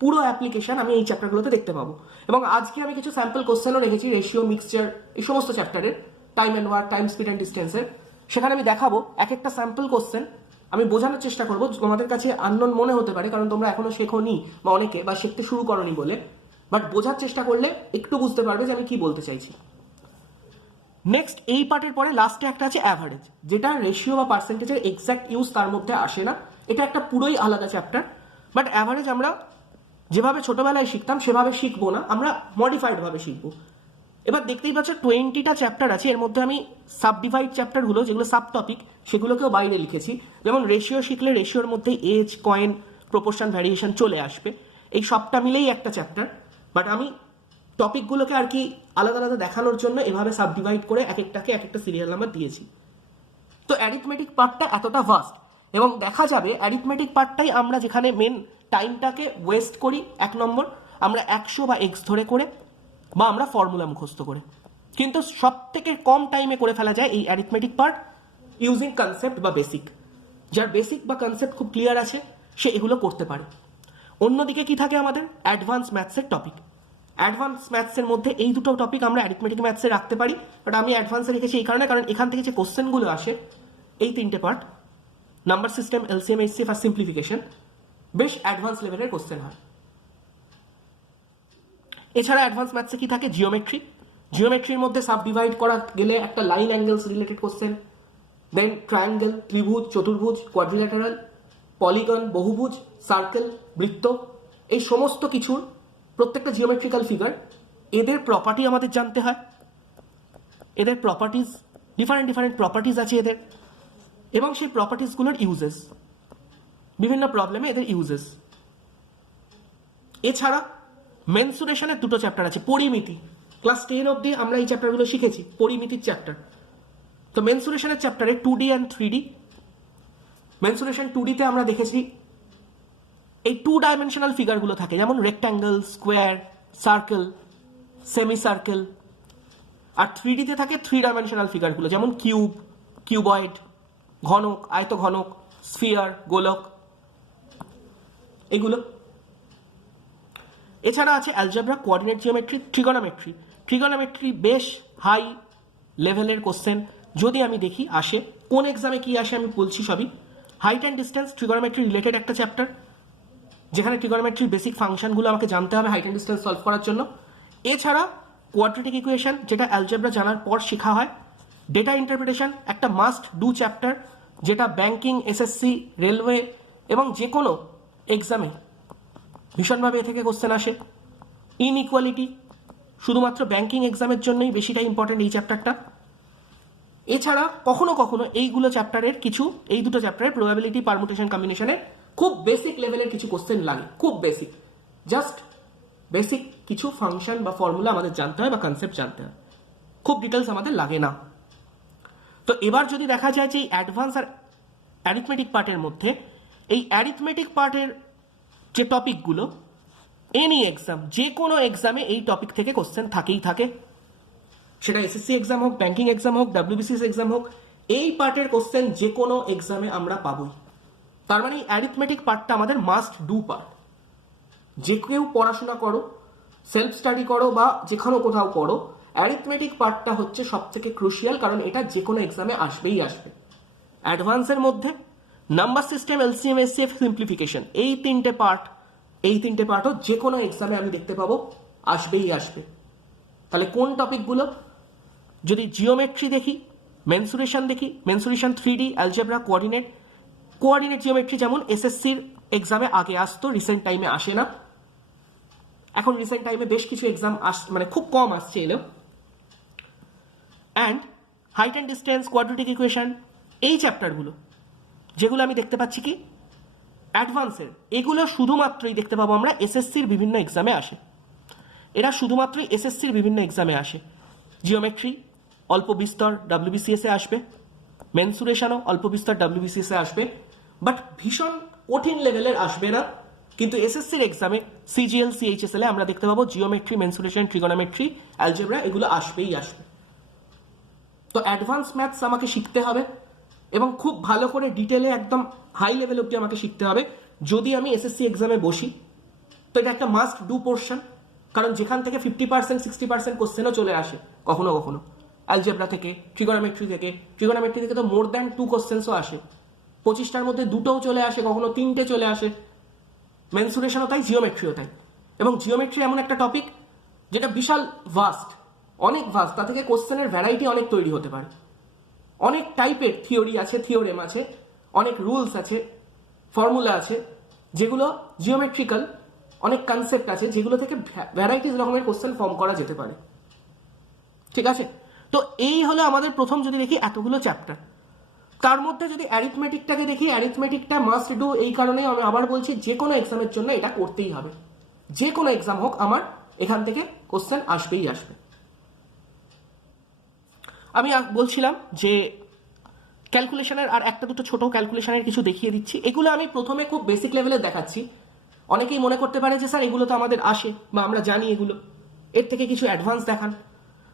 পুরো অ্যাপ্লিকেশন আমি এই চ্যাপ্টারগুলোতে দেখতে পাবো। এবং আজকে আমি কিছু স্যাম্পল কোশ্চেনও রেখেছি রেশিও, মিক্সচার, এই সমস্ত চ্যাপ্টারের, time and work, time, speed and ডিস্টেন্সের। সেখানে আমি দেখাবো এক একটা স্যাম্পল কোশ্চেন, আমি বোঝানোর চেষ্টা করবো। তোমাদের কাছে আননোন মনে হতে পারে, কারণ তোমরা এখনো শেখোনি বা অনেকে বা শিখতে শুরু করনি বলে, বাট বোঝার চেষ্টা করলে একটু বুঝতে পারবে যে আমি কি বলতে চাইছি। নেক্সট এই পার্টের পরে লাস্টে একটা আছে অ্যাভারেজ, যেটা রেশিও বা পার্সেন্টেজের এক্স্যাক্ট ইউজ তার মধ্যে আসে না, এটা একটা পুরোই আলাদা চ্যাপ্টার। বাট অ্যাভারেজ আমরা যেভাবে ছোটবেলায় শিখতাম সেভাবে শিখবো না, আমরা মডিফাইড ভাবে শিখবো। এবার দেখতেই পাচ্ছ 20টা চ্যাপ্টার আছে, এর মধ্যে আমি সাবডিভাইড চ্যাপ্টারগুলো, যেগুলো সাব টপিক, সেগুলোকেও বাইরে লিখেছি। যেমন রেশিও শিখলে রেশিওর মধ্যে এজ, কয়েন, প্রপোর্শন, ভ্যারিয়েশন চলে আসবে, এই সবটা মিলেই একটা চ্যাপ্টার। বাট আমি টপিকগুলোকে আর কি আলাদা আলাদা দেখানোর জন্য এভাবে সাবডিভাইড করে এক একটা সিরিয়াল নাম্বার দিয়েছি। তো অ্যারিথমেটিক পার্টটা এতটা ভাস্ট, এবং দেখা যাবে অ্যারিথমেটিক পার্টটাই আমরা যেখানে মেন টাইমটাকে ওয়েস্ট করি। 1 নম্বর, আমরা 100 বা এক্স ধরে করে, বা আমরা ফর্মুলা মুখস্থ করে, কিন্তু সব থেকে কম টাইমে করে ফেলা যায় এই অ্যারিথমেটিক পার্ট ইউজিং কনসেপ্ট বা বেসিক। যার বেসিক বা কনসেপ্ট খুব ক্লিয়ার আছে সে এগুলো করতে পারে। অন্যদিকে কি থাকে আমাদের অ্যাডভান্স ম্যাথসের টপিক। অ্যাডভান্স ম্যাথসের মধ্যে এই দুটো টপিক আমরা অ্যারিথমেটিক ম্যাথসে রাখতে পারি, বাট আমি অ্যাডভান্সে রেখেছি এই কারণে, কারণ এখান থেকে যে কোশ্চেনগুলো আসে, এই 3টে part, number system, LCM, HCF আর সিম্পলিফিকেশন বেশ অ্যাডভান্স লেভেলের কোশ্চেন হয়। এছাড়া অ্যাডভান্স ম্যাথসে কি থাকে? জিওমেট্রি। জিওমেট্রির মধ্যে সাব ডিভাইড করা গেলে একটা লাইন অ্যাঙ্গেলস রিলেটেড কোশ্চেন, দেন ট্রায়াঙ্গেল, ত্রিভুজ, চতুর্ভুজ, কোয়াড্রিল্যাটারাল, পলিগন, বহুভুজ, সার্কেল, বৃত্ত, এই সমস্ত কিছুর প্রত্যেকটা জিওমেট্রিক্যাল ফিগার, এদের প্রপার্টি আমাদের জানতে হয়। এদের প্রপার্টিজ, ডিফারেন্ট প্রপার্টিজ আছে এদের, এবং সেই প্রপার্টিজগুলোর ইউজেস, বিভিন্ন প্রবলেমে এদের ইউজেস। এছাড়া মেনসুরেশনের দুটো চ্যাপ্টার আছে। পরিমিতি, ক্লাস 10 অবধি আমরা এই চ্যাপ্টারগুলো শিখেছি, পরিমিতির চ্যাপ্টার। তো মেনসুরেশনের চ্যাপ্টারে 2D অ্যান্ড 3D। মেনসুরেশন 2Dতে আমরা দেখেছি এই 2 ডাইমেনশনাল ফিগারগুলো থাকে, যেমন rectangle, square, circle, semi circle. আর 3Dতে থাকে 3 ডাইমেনশনাল ফিগারগুলো, যেমন কিউব, কিউবয়েড, ঘনক, আয়তঘনক, স্ফিয়ার, গোলক, এগুলো। এছাড়া আছে algebra, coordinate geometry, trigonometry. Trigonometry বেশ হাই লেভেলের কোশ্চেন যদি আমি দেখি আসে। কোন এক্সামে কি আসে আমি বলছি সবই। Height and distance trigonometry related একটা চ্যাপ্টার, যেখানে ট্রিগোনোমেট্রির বেসিক ফাংশনগুলো আমাকে জানতে হবে হাইট অ্যান্ড ডিস্টেন্স সলভ করার জন্য। এছাড়া কোয়াড্রেটিক ইকুয়েশন, যেটা অ্যালজেব্রা জানার পর শেখা হয়। ডেটা ইন্টারপ্রিটেশন একটা মাস্ট ডু চ্যাপ্টার, যেটা ব্যাংকিং, এসএসসি, রেলওয়ে এবং যে কোনো এক্সামে ভীষণভাবে এ থেকে কোশ্চেন আসে। ইনইকুয়ালিটি শুধুমাত্র ব্যাংকিং এক্সামের জন্যই বেশিটা ইম্পর্টেন্ট এই চ্যাপ্টারটা। এছাড়া কখনো কখনো এইগুলো চ্যাপ্টারের কিছু, এই দুটো চ্যাপ্টারের প্রবাবিলিটি, পারমুটেশন, কম্বিনেশনের খুব বেসিক লেভেলের কিছু কোশ্চেন লাগে, খুব বেসিক, জাস্ট বেসিক কিছু ফাংশন বা ফর্মুলা আমাদের জানতে হয় বা কনসেপ্ট জানতে হয়, খুব ডিটেলস আমাদের লাগে না। তো এবার যদি দেখা যায় যে এই অ্যাডভান্স আর অ্যারিথমেটিক পার্টের মধ্যে, এই অ্যারিথমেটিক পার্টের যে টপিকগুলো, এনি এক্সাম, যে কোনো এক্সামে এই টপিক থেকে কোশ্চেন থাকেই থাকে, সেটা এসএসসি এক্সাম হোক, ব্যাংকিং এক্সাম হোক, ডাব্লিউবিসিএস এক্সাম হোক, এই পার্টের কোশ্চেন যে কোনো এক্সামে আমরা পাবোই। তার মানে এই অ্যারিথমেটিক পার্টটা আমাদের মাস্ট ডু পার্ট। যে কেউ পড়াশোনা করো, সেলফ স্টাডি করো বা যেখানে কোথাও করো, অ্যারিথমেটিক পার্টটা হচ্ছে সব থেকে ক্রুশিয়াল, কারণ এটা যে কোনো এক্সামে আসবেই আসবে। অ্যাডভান্সের মধ্যে number system, LCM, HCF, simplification, এই তিনটে পার্টও যে কোনো এক্সামে আমি দেখতে পাবো, আসবেই আসবে। তাহলে কোন টপিকগুলো? যদি জিওমেট্রি দেখি, মেনসুরেশন দেখি, mensuration 3D, algebra, coordinate geometry যেমন এসএসসির এক্সামে আগে আসতো, রিসেন্ট টাইমে আসে না। এখন রিসেন্ট টাইমে বেশ কিছু এক্সাম মানে খুব কম আসছে এলেও। And height and distance, quadratic equation, এই চ্যাপ্টারগুলো যেগুলো আমি দেখতে পাচ্ছি কি অ্যাডভান্সের, এগুলো শুধুমাত্রই দেখতে পাবো আমরা এসএসসির বিভিন্ন এক্সামে আসে। এরা শুধুমাত্রই এসএসসির বিভিন্ন এক্সামে আসে। জিওমেট্রি অল্প বিস্তর ডাব্লিউবিসিএস এ আসবে, মেনসুরেশনও অল্প বিস্তর ডাব্লিউবিসিএস এ আসবে, বাট ভীষণ কঠিন লেভেলের আসবে না। কিন্তু এসএসসির এক্সামে সিজিএল, সিএইচএসএল এ আমরা দেখতে পাবো জিওমেট্রি, মেনসুরেশন, ট্রিগোনোমেট্রি, অ্যালজেব্রা, এগুলো আসবেই আসবে। তো অ্যাডভান্স ম্যাথস আমাকে শিখতে হবে এবং খুব ভালো করে ডিটেলে একদম হাই লেভেল অব্দি আমাকে শিখতে হবে যদি আমি এসএসসি এক্সামে বসি। তো এটা একটা মাস্ট ডু পোর্শন, কারণ যেখান থেকে 50%, 60% কোশ্চেনও চলে আসে কখনো কখনো, অ্যালজেব্রা থেকে, ট্রিগোনোমেট্রি থেকে তো মোর দ্যান 2 কোশ্চেন্সও আসে। 25টার মধ্যে 2টোও চলে আসে, কখনো 3টে চলে আসে। মেনসুরেশনও তাই, জিওমেট্রিও তাই। এবং জিওমেট্রি এমন একটা টপিক যেটা বিশাল ভাস্ট, অনেক ভাস্ট, তা থেকে কোশ্চেনের ভ্যারাইটি অনেক তৈরি হতে পারে। অনেক টাইপের থিওরি আছে, থিওরেম আছে, অনেক রুলস আছে, ফর্মুলা আছে, যেগুলো জিওমেট্রিক্যাল, অনেক কনসেপ্ট আছে যেগুলো থেকে ভ্যারাইটিস রকমের কোশ্চেন ফর্ম করা যেতে পারে। ঠিক আছে? তো এই হলো আমাদের প্রথম, যদি দেখি এতগুলো চ্যাপ্টার। তার মধ্যে যদি অ্যারিথমেটিকটাকে দেখি, অ্যারিথমেটিকটা মাস্ট ডু, এই কারণে আমি আবার বলছি যে কোনো এক্সামের জন্য এটা করতেই হবে। যে কোনো এক্সাম হোক, আমার এখান থেকে কোশ্চেন আসবেই আসবে। আমি বলছিলাম যে ক্যালকুলেশনের আর একটা দুটো ছোট ক্যালকুলেশনের কিছু দেখিয়ে দিচ্ছি। এগুলো আমি প্রথমে খুব বেসিক লেভেলে দেখাচ্ছি। অনেকেই মনে করতে পারে যে স্যার এগুলো তো আমাদের আসে বা আমরা জানি এগুলো, এর থেকে কিছু অ্যাডভান্স দেখান।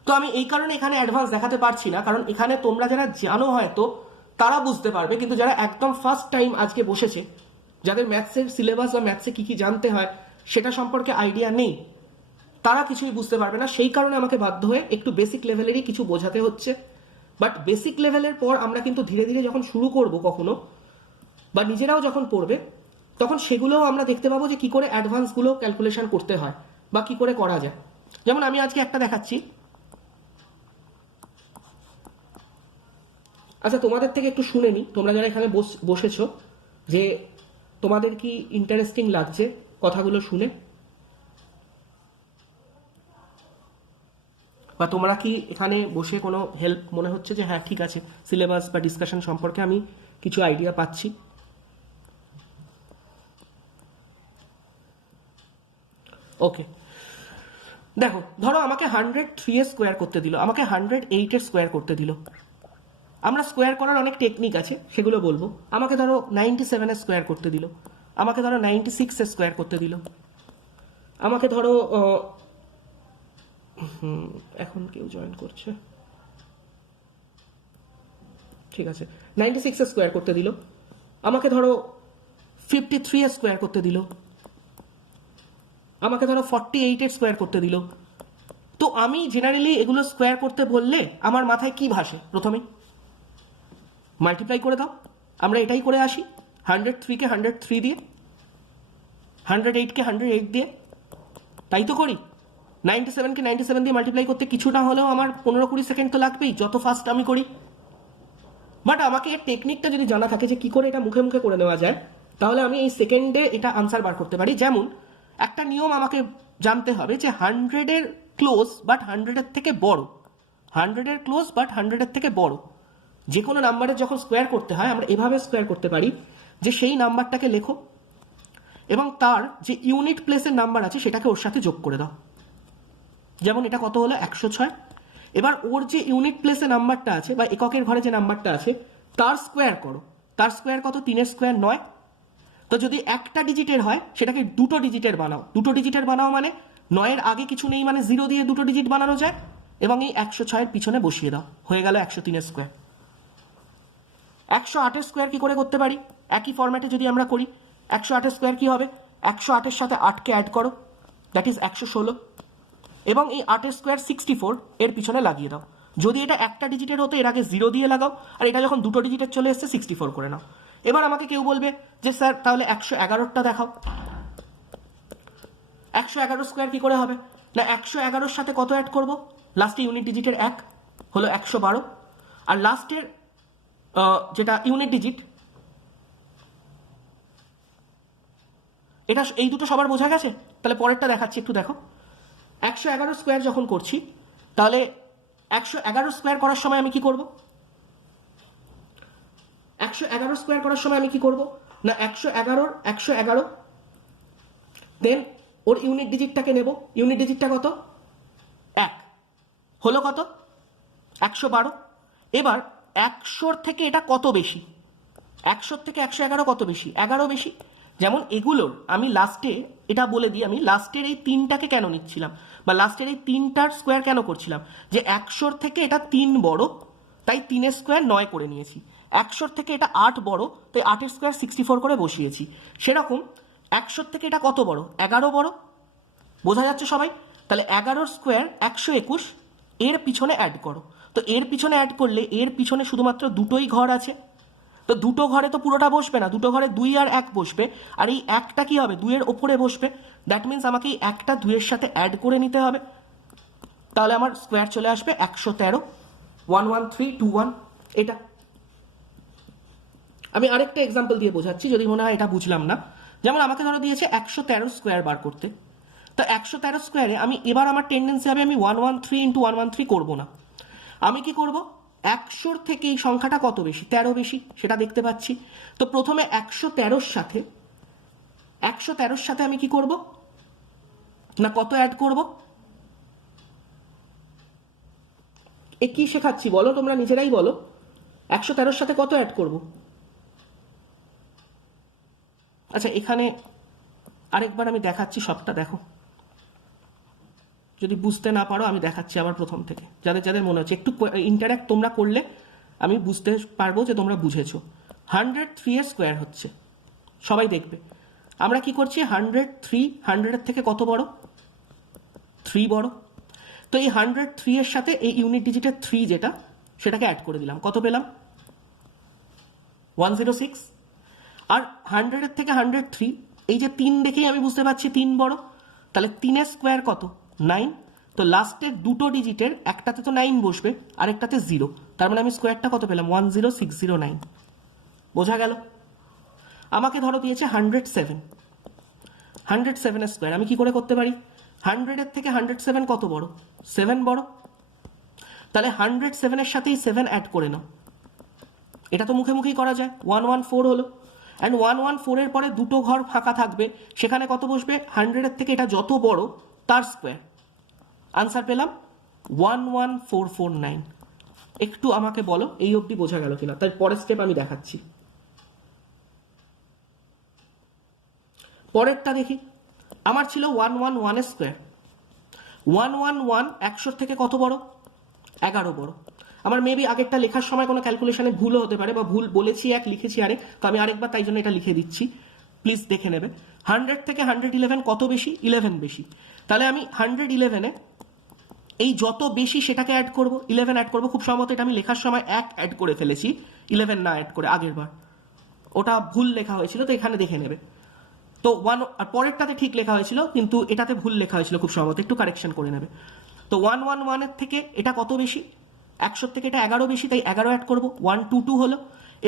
তো আমি এই কারণে এখানে অ্যাডভান্স দেখাতে পারছি না, কারণ এখানে তোমরা যারা জানো হয়তো তারা বুঝতে পারবে, কিন্তু যারা একদম ফার্স্ট টাইম আজকে বসেছে, যাদের ম্যাথসের সিলেবাস বা ম্যাথসে কী কী জানতে হয় সেটা সম্পর্কে আইডিয়া নেই, তারা কিছুই বুঝতে পারবে না। সেই কারণে আমাকে বাধ্য হয়ে একটু বেসিক লেভেলেরই কিছু বোঝাতে হচ্ছে। বাট বেসিক লেভেলের পর আমরা কিন্তু ধীরে ধীরে যখন শুরু করব কখনো, বা নিজেরাও যখন পড়বে তখন সেগুলোও আমরা দেখতে পাবো যে কি করে অ্যাডভান্সগুলো ক্যালকুলেশন করতে হয় বা কি করে করা যায়। যেমন আমি আজকে একটা দেখাচ্ছি। আচ্ছা, তোমাদের থেকে একটু শুনে নি, তোমরা যারা এখানে বসেছো, যে তোমাদের কি ইন্টারেস্টিং লাগছে কথাগুলো শুনে, বা তোমরা কি এখানে বসে কোনো হেল্প মনে হচ্ছে যে হ্যাঁ ঠিক আছে, সিলেবাস বা ডিসকাশন সম্পর্কে আমি কিছু আইডিয়া পাচ্ছি? ওকে, দেখো, ধরো আমাকে 103 এর স্কোয়ার করতে দিল, আমাকে 108 এর স্কোয়ার করতে দিল। আমরা স্কোয়ার করার অনেক টেকনিক আছে, সেগুলো বলবো। আমাকে ধরো 97 এর স্কোয়ার করতে দিল, আমাকে ধরো 96 এর স্কোয়ার করতে দিল, আমাকে ধরো এখন কেউ জয়েন করছে, ঠিক আছে, 96 এর স্কোয়ার করতে দিল, আমাকে ধরো 53 এর স্কোয়ার করতে দিল, আমাকে ধরো 48 এর স্কোয়ার করতে দিল। তো আমি জেনারেলি এগুলো স্কোয়ার করতে বললে আমার মাথায় কি ভাসে? প্রথমে মাল্টিপ্লাই করে দাও, আমরা এটাই করে আসি। 103 কে 103 দিয়ে, 108 কে 108 দিয়ে, তাই তো করি। 97 কে 97 দিয়ে মাল্টিপ্লাই করতে কিছু না হলেও আমার 15-20 সেকেন্ড তো লাগবেই, যত ফাস্ট আমি করি। বাট আমাকে এর টেকনিকটা যদি জানা থাকে যে কি করে এটা মুখে মুখে করে নেওয়া যায়, তাহলে আমি এই সেকেন্ডে এটা আনসার বার করতে পারি। যেমন একটা নিয়ম আমাকে জানতে হবে যে 100 এর ক্লোজ বাট 100 এর থেকে বড়, 100 এর ক্লোজ বাট 100 এর থেকে বড় যে কোনো নাম্বারের যখন স্কোয়ার করতে হয় আমরা এভাবে স্কোয়ার করতে পারি যে সেই নাম্বারটাকে লেখো এবং তার যে ইউনিট প্লেসের নাম্বার আছে সেটাকে ওর সাথে যোগ করে দাও। যেমন এটা কত হলো? 106। এবার ওর যে ইউনিট প্লেসে নাম্বারটা আছে বা এককের ঘরে যে নাম্বারটা আছে তার স্কোয়ার করো। তার স্কোয়ার কত? 3 স্কোয়ার 9। তো যদি একটা ডিজিটের হয় সেটাকে দুটো ডিজিটের বানাও। দুটো ডিজিটের বানাও মানে 9-এর আগে কিছু নেই, মানে 0 দিয়ে দুটো ডিজিট বানানো যায়, এবং এই 106-এর পিছনে বসিয়ে দাও, হয়ে গেল 103 স্কোয়ার। 108 স্কোয়ার কি করে করতে পারি? একই ফরম্যাটে যদি আমরা করি, 108 স্কোয়ার কি হবে? 108-এর সাথে 8কে অ্যাড করো, দ্যাট ইজ 116, এবং এই 8 স্কোয়ার 64 এর পিছনে লাগিয়ে দাও। যদি এটা একটা ডিজিটের হতো এর আগে 0 দিয়ে লাগাও, আর এটা যখন দুটো ডিজিটের চলে এসছে 64 করে নাও। এবার আমাকে কেউ বলবে যে স্যার তাহলে 111টা দেখাও। 111 স্কোয়ার কি করে হবে? না, 111-এর সাথে কত অ্যাড করব? লাস্টে ইউনিট ডিজিটের 1 হলো 112, আর লাস্টের যেটা ইউনিট ডিজিট, এটা এই দুটো সবার বোঝা গেছে? তাহলে পরেরটা দেখাচ্ছি, একটু দেখো। 111 স্কোয়ার যখন করছি তাহলে 111 স্কোয়ার করার সময় আমি কি করব? 111 স্কোয়ার করার সময় আমি কি করব? না, 111 দেন ওর ইউনিট ডিজিটটাকে নেব। ইউনিট ডিজিটটা কত? 1 হলো কত? 112। এবার 100 থেকে এটা কত বেশি? 100 থেকে 111 কত বেশি? 11 বেশি। যেমন এগুলোর আমি লাস্টে এটা বলে দিই, আমি লাস্টের এই 3টাকে কেন নিচ্ছিলাম বা লাস্টের এই 3টার স্কোয়ার কেন করছিলাম, যে 100 থেকে এটা 3 বড় তাই 3 স্কোয়ার 9 করে নিয়েছি। 100 থেকে এটা 8 বড় তাই 8 স্কোয়ার 64 করে বসিয়েছি। সেরকম 100 থেকে এটা কত বড়? 11 বড়। বোঝা যাচ্ছে সবাই? তাহলে 11 স্কোয়ার 121 এর পিছনে অ্যাড করো। তো এর পিছনে অ্যাড করলে এর পিছনে শুধুমাত্র দুটোই ঘর আছে, তো দুটো ঘরে তো পুরোটা বসবে না, দুটো ঘরে 2 আর 1 বসবে, আর এই একটা কি হবে? 2 এর ওপরে বসবে। দ্যাট মিনস আমাকে এই একটা 2 এর সাথে অ্যাড করে নিতে হবে। তাহলে আমার স্কোয়ার চলে আসবে 113, 11321। এটা আমি আরেকটা এক্সাম্পল দিয়ে বোঝাচ্ছি যদি মনে হয় এটা বুঝলাম না। যেমন আমাকে ধরো দিয়েছে 113 স্কোয়ার বার করতে, তো 113 স্কোয়ারে আমি এবার আমার টেন্ডেন্সি হবে আমি 113 ইন্টু 113 করবো না। আমি কি করব? 100 থেকে এই সংখ্যাটা কত বেশি? 13 বেশি, সেটা দেখতে পাচ্ছি। তো প্রথমে 113-র সাথে আমি কি করব? না, কত অ্যাড করব? এ কি শেখাচ্ছি বলো, তোমরা নিজেরাই বলো। 113-র সাথে কত অ্যাড করব? আচ্ছা, এখানে আরেকবার আমি দেখাচ্ছি সবটা, দেখো। যদি বুঝতে না পারো আমি দেখাচ্ছি আবার প্রথম থেকে, যাদের যাদের মনে হচ্ছে একটু ইন্টারাক্ট তোমরা করলে আমি বুঝতে পারবো যে তোমরা বুঝেছো। 103 এর স্কোয়ার হচ্ছে, সবাই দেখবে। আমরা কি করছি? 103 100-এর থেকে কত বড়? 3 বড়। তো এই 103 এর সাথে এই ইউনিট ডিজিটের 3 যেটা, সেটাকে অ্যাড করে দিলাম। কত পেলাম? 106। আর 100 থেকে 103, এই যে 3 দেখেই আমি বুঝতে পারছি 3 বড়, তাহলে 3 স্কোয়ার কত 9, তো লাস্টের দুটো ডিজিটের একটাতে তো 9 বসবে আর একটাতে 0, তার মানে আমি স্কোয়ারটা কত পেলাম 10609। বোঝা গেল? আমাকে ধরো দিয়েছে 107, 107 স্কোয়ার, আমি কি করে করতে পারি? 100 থেকে 107 কত বড়? 7 বড়, তাহলে 107 সাথেই 7 অ্যাড করে নাও। এটা তো মুখে মুখেই করা যায়, 114 হলো। অ্যান্ড 114 পরে দুটো ঘর ফাঁকা থাকবে, সেখানে কত বসবে? 100 থেকে এটা যত বড় তার স্কোয়ার। আনসার পেলাম 11449। একটু আমাকে বলো এই অবধি বোঝা গেল কিনা, তার পরের স্টেপ আমি দেখাচ্ছি। পরেরটা দেখি, আমার ছিল 111 স্কোয়ার। 111 100 থেকে কত বড়? 11 বড়। আমার মেবি আগেরটা লেখার সময় কোনো ক্যালকুলেশনে ভুলও হতে পারে, বা ভুল বলেছি এক লিখেছি আরেক, তো আমি আরেকবার তাই জন্য এটা লিখে দিচ্ছি, প্লিজ দেখে নেবে। 100 থেকে 111 কত বেশি? 11 বেশি। তাহলে আমি 111-এ এই যত বেশি সেটাকে অ্যাড করব, 11 অ্যাড করব। খুব সম্ভবত এটা আমি লেখার সময় 1 অ্যাড করে ফেলেছি, 11 না অ্যাড করে, আগের বার ওটা ভুল লেখা হয়েছিল, তো এখানে দেখে নেবে। তো 1 আর পরেরটাতে ঠিক লেখা হয়েছিল, কিন্তু এটাতে ভুল লেখা হয়েছিল খুব সম্ভবত, একটু কারেকশন করে নেবে। তো 111-এর থেকে এটা কত বেশি? 100 থেকে এটা 11 বেশি, তাই 11 অ্যাড করবো, 122 হলো।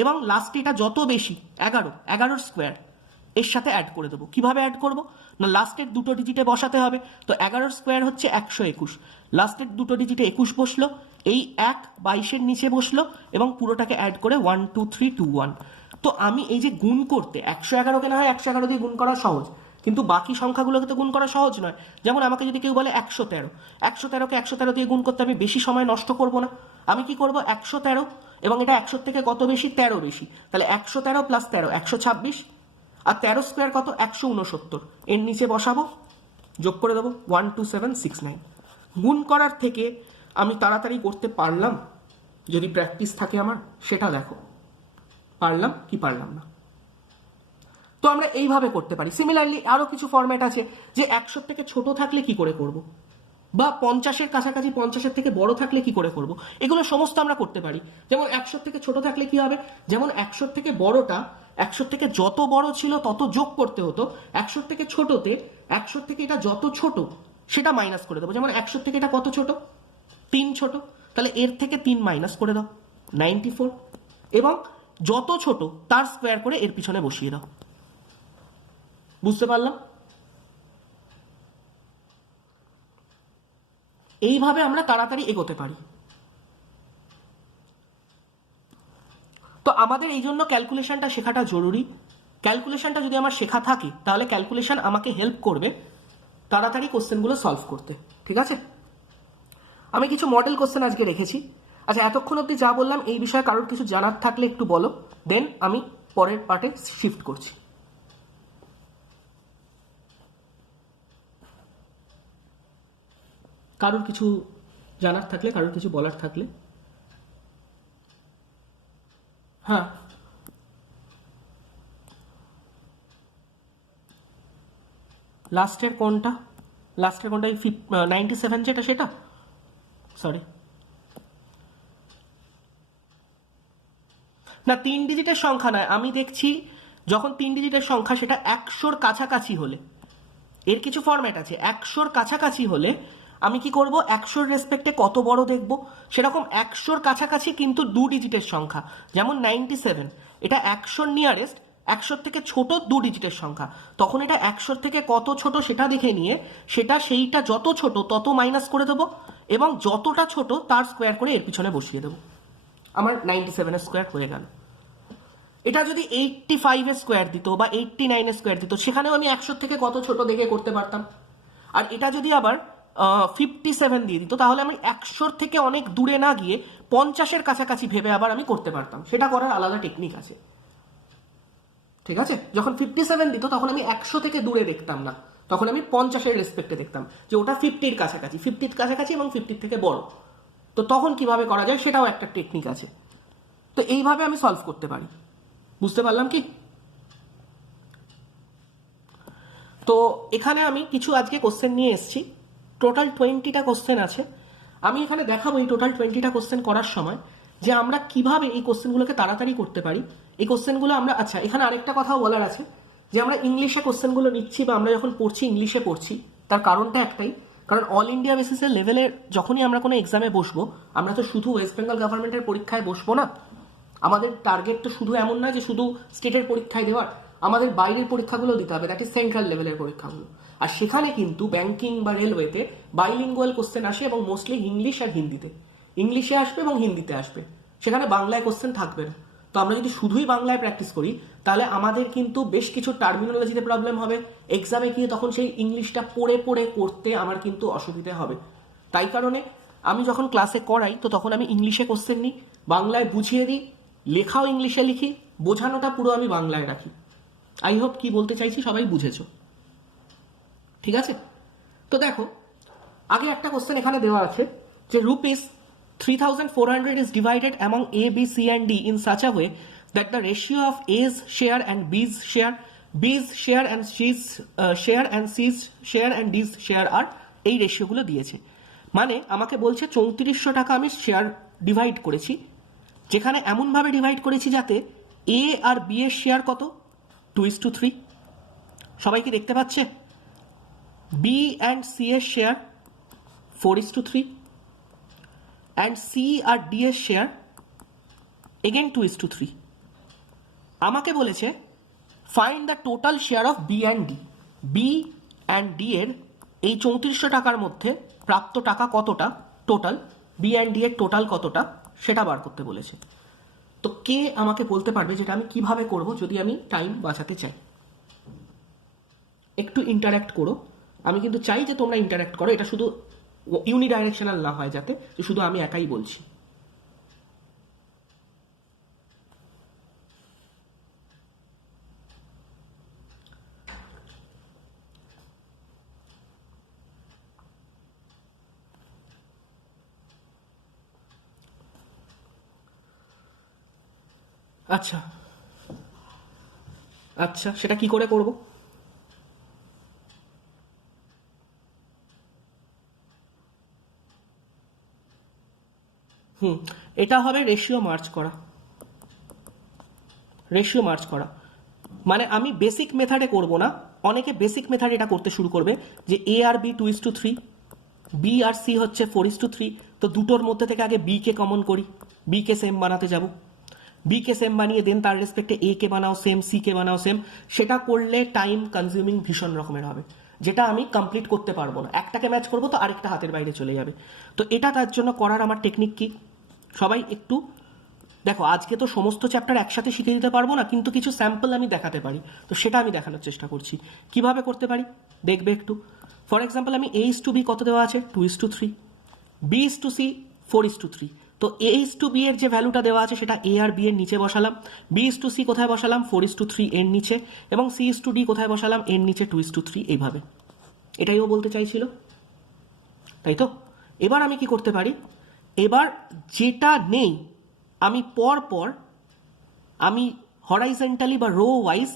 এবং লাস্টে এটা যত বেশি 11 স্কোয়ার এর সাথে অ্যাড করে দেবো। কিভাবে অ্যাড করবো না, লাস্টের দুটো ডিজিটে বসাতে হবে। তো 11 স্কোয়ার হচ্ছে 121, লাস্টের দুটো ডিজিটে 21 বসলো, এই 1 22-এর নিচে বসলো এবং পুরোটাকে অ্যাড করে 12321। তো আমি এই যে গুণ করতে 111-কে না হয় 111 দিয়ে গুণ করা সহজ, কিন্তু বাকি সংখ্যাগুলোকে তো গুণ করা সহজ নয়। যেমন আমাকে যদি কেউ বলে 113, 113-কে 113 দিয়ে গুণ করতে আমি বেশি সময় নষ্ট করব না। আমি কি করব, 113 এবং এটা 100 থেকে কত বেশি? 13 বেশি, তাহলে 113 প্লাস 13 126, আর 13 স্কোয়ার কত? 169, এর নিচে বসাবো, যোগ করে দেবো 12769। গুণ করার থেকে আমি তাড়াতাড়ি করতে পারলাম যদি প্র্যাকটিস থাকে আমার, সেটা দেখো পারলাম কি পারলাম না। তো আমরা এইভাবে করতে পারি। সিমিলারলি আরো কিছু ফরম্যাট আছে, যে 100 থেকে ছোট থাকলে কি করে করব, বা 50-এর কাছাকাছি 50-এর থেকে বড় থাকলে কি করে করব, এগুলো সমস্ত আমরা করতে পারি। যেমন 100 থেকে ছোট থাকলে কি হবে, যেমন 100 থেকে বড়টা 100 থেকে যত বড় ছিল তত যোগ করতে হতো, 100 থেকে ছোটতে 100 থেকে এটা যত ছোট সেটা মাইনাস করে দেবো। যেমন 100 থেকে এটা কত ছোট? 3 ছোট, তাহলে এর থেকে 3 মাইনাস করে দাও 94, এবং যত ছোট তার স্কোয়ার করে এর পিছনে বসিয়ে দাও। বুঝতে পারলাম? এইভাবে আমরা তাড়াতাড়ি এগোতে পারি। তো আমাদের এই জন্য ক্যালকুলেশনটা শেখাটা জরুরি। ক্যালকুলেশনটা যদি আমার শেখা থাকে, তাহলে ক্যালকুলেশন আমাকে হেল্প করবে তাড়াতাড়ি কোশ্চেনগুলো সলভ করতে। ঠিক আছে? আমি কিছু মডেল কোশ্চেন আজকে রেখেছি। আচ্ছা, এতক্ষণ অবধি যা বললাম এই বিষয়ে কারোর কিছু জানার থাকলে একটু বলো, দেন আমি পরের পার্টে শিফট করছি। কারোর কিছু জানার থাকলে, কারোর কিছু বলার থাকলে। হ্যাঁ, লাস্টের কোনটা? লাস্টের কোনটা? এই 97 যেটা, সেটা? সরি, না 3 ডিজিটের সংখ্যা নয়, আমি দেখছি যখন 3 ডিজিটের সংখ্যা সেটা 100-র কাছাকাছি হলে, এর কিছু ফরম্যাট আছে। 100-র কাছাকাছি হলে আমি কি করব, 100-র রেসপেক্টে কত বড় দেখব, সেরকম 100-র কাছাকাছি কিন্তু 2 ডিজিটের সংখ্যা, যেমন 97, এটা 100-র নিয়ারেস্ট, 100-র থেকে ছোট 2 ডিজিটের সংখ্যা, তখন এটা 100-র থেকে কত ছোট সেটা দেখে নিয়ে সেইটা যত ছোট তত মাইনাস করে দেবো, এবং যতটা ছোট তার স্কোয়ার করে এর পিছনে বসিয়ে দেবো। আমার 97 স্কোয়ার হয়ে গেল। এটা যদি 85 স্কোয়ার দিত বা 89 স্কোয়ার দিত, সেখানেও আমি 100 থেকে কত ছোট দেখে করতে পারতাম। আর এটা যদি আবার 57 দিয়ে দিত, তাহলে আমি 100 থেকে অনেক দূরে না গিয়ে 50-এর কাছাকাছি ভেবে আবার আমি করতে পারতাম। সেটা করার আলাদা টেকনিক আছে। ঠিক আছে? যখন 57 দিত তখন আমি 100 থেকে দূরে দেখতাম না, তখন আমি 50-এর রেসপেক্টে দেখতাম যে ওটা 50-র কাছাকাছি, 50-র কাছাকাছি এবং 50-র থেকে বড়। তো তখন কিভাবে করা যায় সেটাও একটা টেকনিক আছে। তো এইভাবে আমি সলভ করতে পারি। বুঝতে পারলাম কি? তো এখানে আমি কিছু আজকে কোশ্চেন নিয়ে এসেছি, টোটাল 20টা কোশ্চেন আছে। আমি এখানে দেখাবো এই টোটাল 20টা কোশ্চেন করার সময় যে আমরা কিভাবে এই কোশ্চেনগুলোকে তাড়াতাড়ি করতে পারি। এই কোশ্চেনগুলো আমরা, আচ্ছা এখানে আরেকটা কথাও বলার আছে যে আমরা ইংলিশে কোশ্চেনগুলো নিচ্ছি বা আমরা যখন পড়ছি ইংলিশে পড়ছি, তার কারণটা একটাই, কারণ অল ইন্ডিয়া বেসিসের লেভেলের যখনই আমরা কোনো এক্সামে বসবো, আমরা তো শুধু ওয়েস্ট বেঙ্গল গভর্নমেন্টের পরীক্ষায় বসবো না। আমাদের টার্গেট তো শুধু এমন নয় যে শুধু স্টেটের পরীক্ষায় দেওয়ার, আমাদের বাইরের পরীক্ষাগুলো দিতে হবে, দ্যাট ইজ সেন্ট্রাল লেভেলের পরীক্ষাগুলো। আর সেখানে কিন্তু ব্যাংকিং বা রেলওয়েতে বাইলিঙ্গুয়াল কোশ্চেন আসে এবং মোস্টলি ইংলিশ আর হিন্দিতে, ইংলিশে আসবে এবং হিন্দিতে আসবে, সেখানে বাংলায় কোশ্চেন থাকবে না। তো আমরা যদি শুধুই বাংলায় প্র্যাকটিস করি তাহলে আমাদের কিন্তু বেশ কিছু টার্মিনোলজিতে প্রবলেম হবে, এক্সামে গিয়ে তখন সেই ইংলিশটা পড়ে পড়ে করতে আমার কিন্তু অসুবিধে হবে। তাই কারণে আমি যখন ক্লাসে করাই তো তখন আমি ইংলিশে কোশ্চেন নিই, বাংলায় বুঝিয়ে দিই, লেখাও ইংলিশে লিখি, বোঝানোটা পুরো আমি বাংলায় রাখি। আই হোপ কি বলতে চাইছি সবাই বুঝেছো, ঠিক আছে? তো দেখো, আগে একটা কোশ্চেন এখানে দেওয়া আছে যে rupees 3,400 is divided among A, B, C and D in such a way that the ratio of A's share and B's share, B's share and C's share and C's share and D's share are, এই রেশিওগুলো দিয়েছে। মানে আমাকে বলছে 3400 টাকা আমি শেয়ার ডিভাইড করেছি, যেখানে এমনভাবে ডিভাইড করেছি যাতে এ আর বি এর শেয়ার কত, 2:3। সবাই কি দেখতে পাচ্ছে? বি অ্যান্ড সি এর শেয়ার 4:3 and C আর D এর শেয়ার again 2:3। আমাকে বলেছে find the total share of B and D, B and D এর এই 3400 টাকার মধ্যে প্রাপ্ত টাকা কতটা টোটাল, বি অ্যান্ড ডি এর টোটাল কতটা সেটা বার করতে বলেছে। তো কে আমাকে বলতে পারবে যেটা আমি কিভাবে করব যদি আমি টাইম বাঁচাতে চাই? একটু ইন্টারঅ্যাক্ট করো, আমি কিন্তু চাই যে তোমরা ইন্টারঅ্যাক্ট করো, এটা শুধু ইউনিডাইরেকশনাল না হয় যাতে শুধু আমি একাই বলছি। আচ্ছা আচ্ছা, সেটা কি করে করব? এটা হবে রেশিও মার্চ করা। রেশিও মার্চ করা মানে আমি বেসিক মেথডে করব না, অনেকে বেসিক মেথড এটা করতে শুরু করবে যে এ আর বি 2:3, বি আর সি হচ্ছে 4:3, তো দুটোর মধ্যে থেকে আগে বি কে কমন করি, বি কে সেম বানাতে যাব, বি কে সেম বানিয়ে দেন তার রেসপেক্টে এ কে বানাও সেম, সি কে বানাও সেম। সেটা করলে টাইম কনজিউমিং ভীষণ রকমের হবে, যেটা আমি কমপ্লিট করতে পারবো না। একটাকে ম্যাচ করবো তো আরেকটা হাতের বাইরে চলে যাবে। তো এটা তার জন্য করার আমার টেকনিক কি, সবাই একটু দেখো। আজকে তো সমস্ত চ্যাপ্টার একসাথে শিখে দিতে পারবো না, কিন্তু কিছু স্যাম্পল আমি দেখাতে পারি, তো সেটা আমি দেখানোর চেষ্টা করছি কিভাবে করতে পারি, দেখবে একটু। ফর এক্সাম্পল আমি এ ইস টু বি কত দেওয়া আছে, 2:3, বি ইস টু সি 4:3। তো এ ইস টু বি এর যে ভ্যালুটা দেওয়া আছে সেটা এ আর বি এর নিচে বসালাম, বি ইস টু সি কোথায় বসালাম 4:3 এর নিচে, এবং সি ইস টু ডি কোথায় বসালাম এর নিচে 2:3, এইভাবে। এটাই ও বলতে চাইছিল, তাই তো? এবার আমি কি করতে পারি, এবার যেটা নেই আমি পর পর আমি হরাইজেন্টালি বা রো ওয়াইজ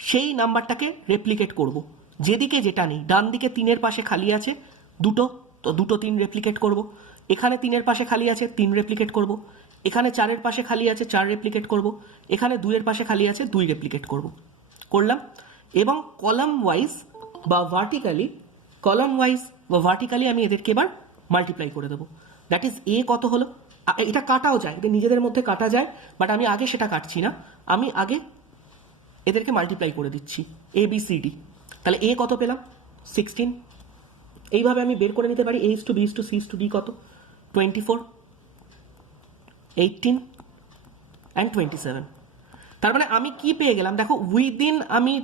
সেই নাম্বারটাকে রেপ্লিকেট করব। যেদিকে যেটা নেই, ডান দিকে 3-এর পাশে খালি আছে দুটো, তো দুটো 3 রেপ্লিকেট করব। এখানে 3-এর পাশে খালি আছে 3 রেপ্লিকেট করব। এখানে 4-এর পাশে খালি আছে 4 রেপ্লিকেট করব। এখানে 2-এর পাশে খালি আছে 2 রেপ্লিকেট করব। করলাম, এবং কলাম ওয়াইজ বা ভার্টিক্যালি আমি এদেরকে এবার মাল্টিপ্লাই করে দেবো। দ্যাট ইজ এ কত হলো, এটা কাটাও যায়, এদের নিজেদের মধ্যে কাটা যায়, বাট আমি আগে সেটা কাটছি না, আমি আগে এদেরকে মাল্টিপ্লাই করে দিচ্ছি, এ বি সি ডি। তাহলে এ কত পেলাম 16, এইভাবে আমি বের করে নিতে পারি A is to B is to C is to D কত, 24, 18 অ্যান্ড 27। তার মানে আমি কি পেয়ে গেলাম দেখো, উইদিন আমি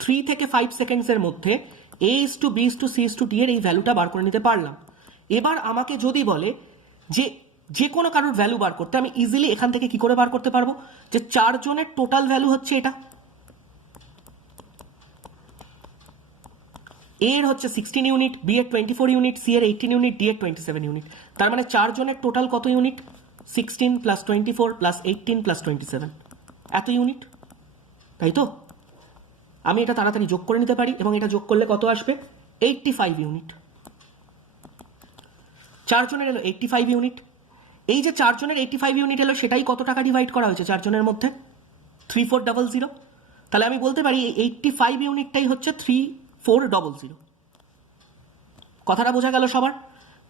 3 থেকে 5 সেকেন্ডসের মধ্যে A is to B is to C is to D এর এই ভ্যালুটা বার করে নিতে পারলাম। এবার আমাকে যদি বলে যে কোনো কারোর ভ্যালু বার করতে, আমি ইজিলি এখান থেকে কি করে বার করতে পারবো, যে 4 জনের টোটাল ভ্যালু হচ্ছে এটা, এর হচ্ছে 16 ইউনিট, বি এর 24 ইউনিট, সি এর 18 ইউনিট, ডি এর 27 ইউনিট। তার মানে 4 জনের টোটাল কত ইউনিট, 16 প্লাস 24 প্লাস 18 প্লাস 27, এত ইউনিট, তাই তো? আমি এটা তাড়াতাড়ি যোগ করে নিতে পারি, এবং এটা যোগ করলে কত আসবে, 85 ইউনিট। 4 জনের এলো 85 ইউনিট। এই যে 4 জনের 85 ইউনিট এলো সেটাই কত টাকা ডিভাইড করা হয়েছে 4 জনের মধ্যে? 3400। তাহলে আমি বলতে পারি এই 85 ইউনিটটাই হচ্ছে 3400। কথাটা বোঝা গেল সবার?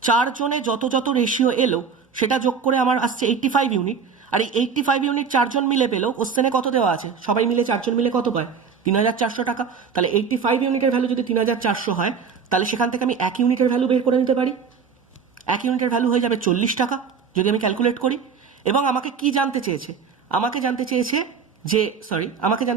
4 জনে যত যত রেশিও এলো সেটা যোগ করে আমার আসছে 85 ইউনিট। আর এই 85 ইউনিট 4 জন মিলে পেলো, কোশ্চেনে কত দেওয়া আছে? সবাই মিলে 4 জন মিলে কত পায়? 3400 টাকা। তাহলে 85 ইউনিটের ভ্যালু যদি 3400 হয়, তাহলে সেখান থেকে আমি 1 ইউনিটের ভ্যালু বের করে নিতে পারি। 1 ইউনিটের ভ্যালু হয়ে যাবে 40 টাকা যদি আমি ক্যালকুলেট করি। এবং আমাকে কি জানতে চেয়েছে? আমাকে জানতে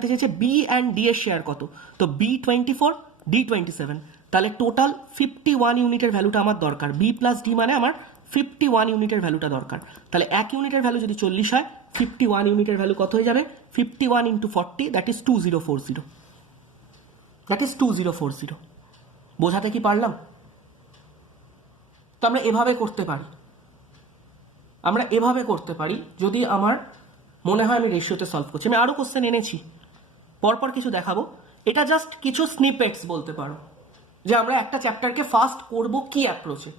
চেয়েছে বি অ্যান্ড ডি এর শেয়ার কত। তো বি 24, ডি 27, তাহলে টোটাল 51 ইউনিটের ভ্যালুটা আমার দরকার। বি প্লাস ডি মানে আমার 51 ইউনিটের ভ্যালুটা দরকার। তাহলে 1 ইউনিটের ভ্যালু যদি 40 হয়, 51 ইউনিটের ভ্যালু কত হয়ে যাবে? 51 ইন্টু 40, দ্যাট ইজ 2040। বোঝাতে কি পারলাম? তো আমরা এভাবে করতে পারি যদি আমার মনে হয় আমি রেশিওতে সলভ করছি। আমি আরও কোশ্চেন এনেছি, পরপর কিছু দেখাবো। এটা জাস্ট কিছু স্নিপেটস বলতে পারো যে আমরা একটা চ্যাপ্টারকে ফার্স্ট করব কি অ্যাপ্রোচে।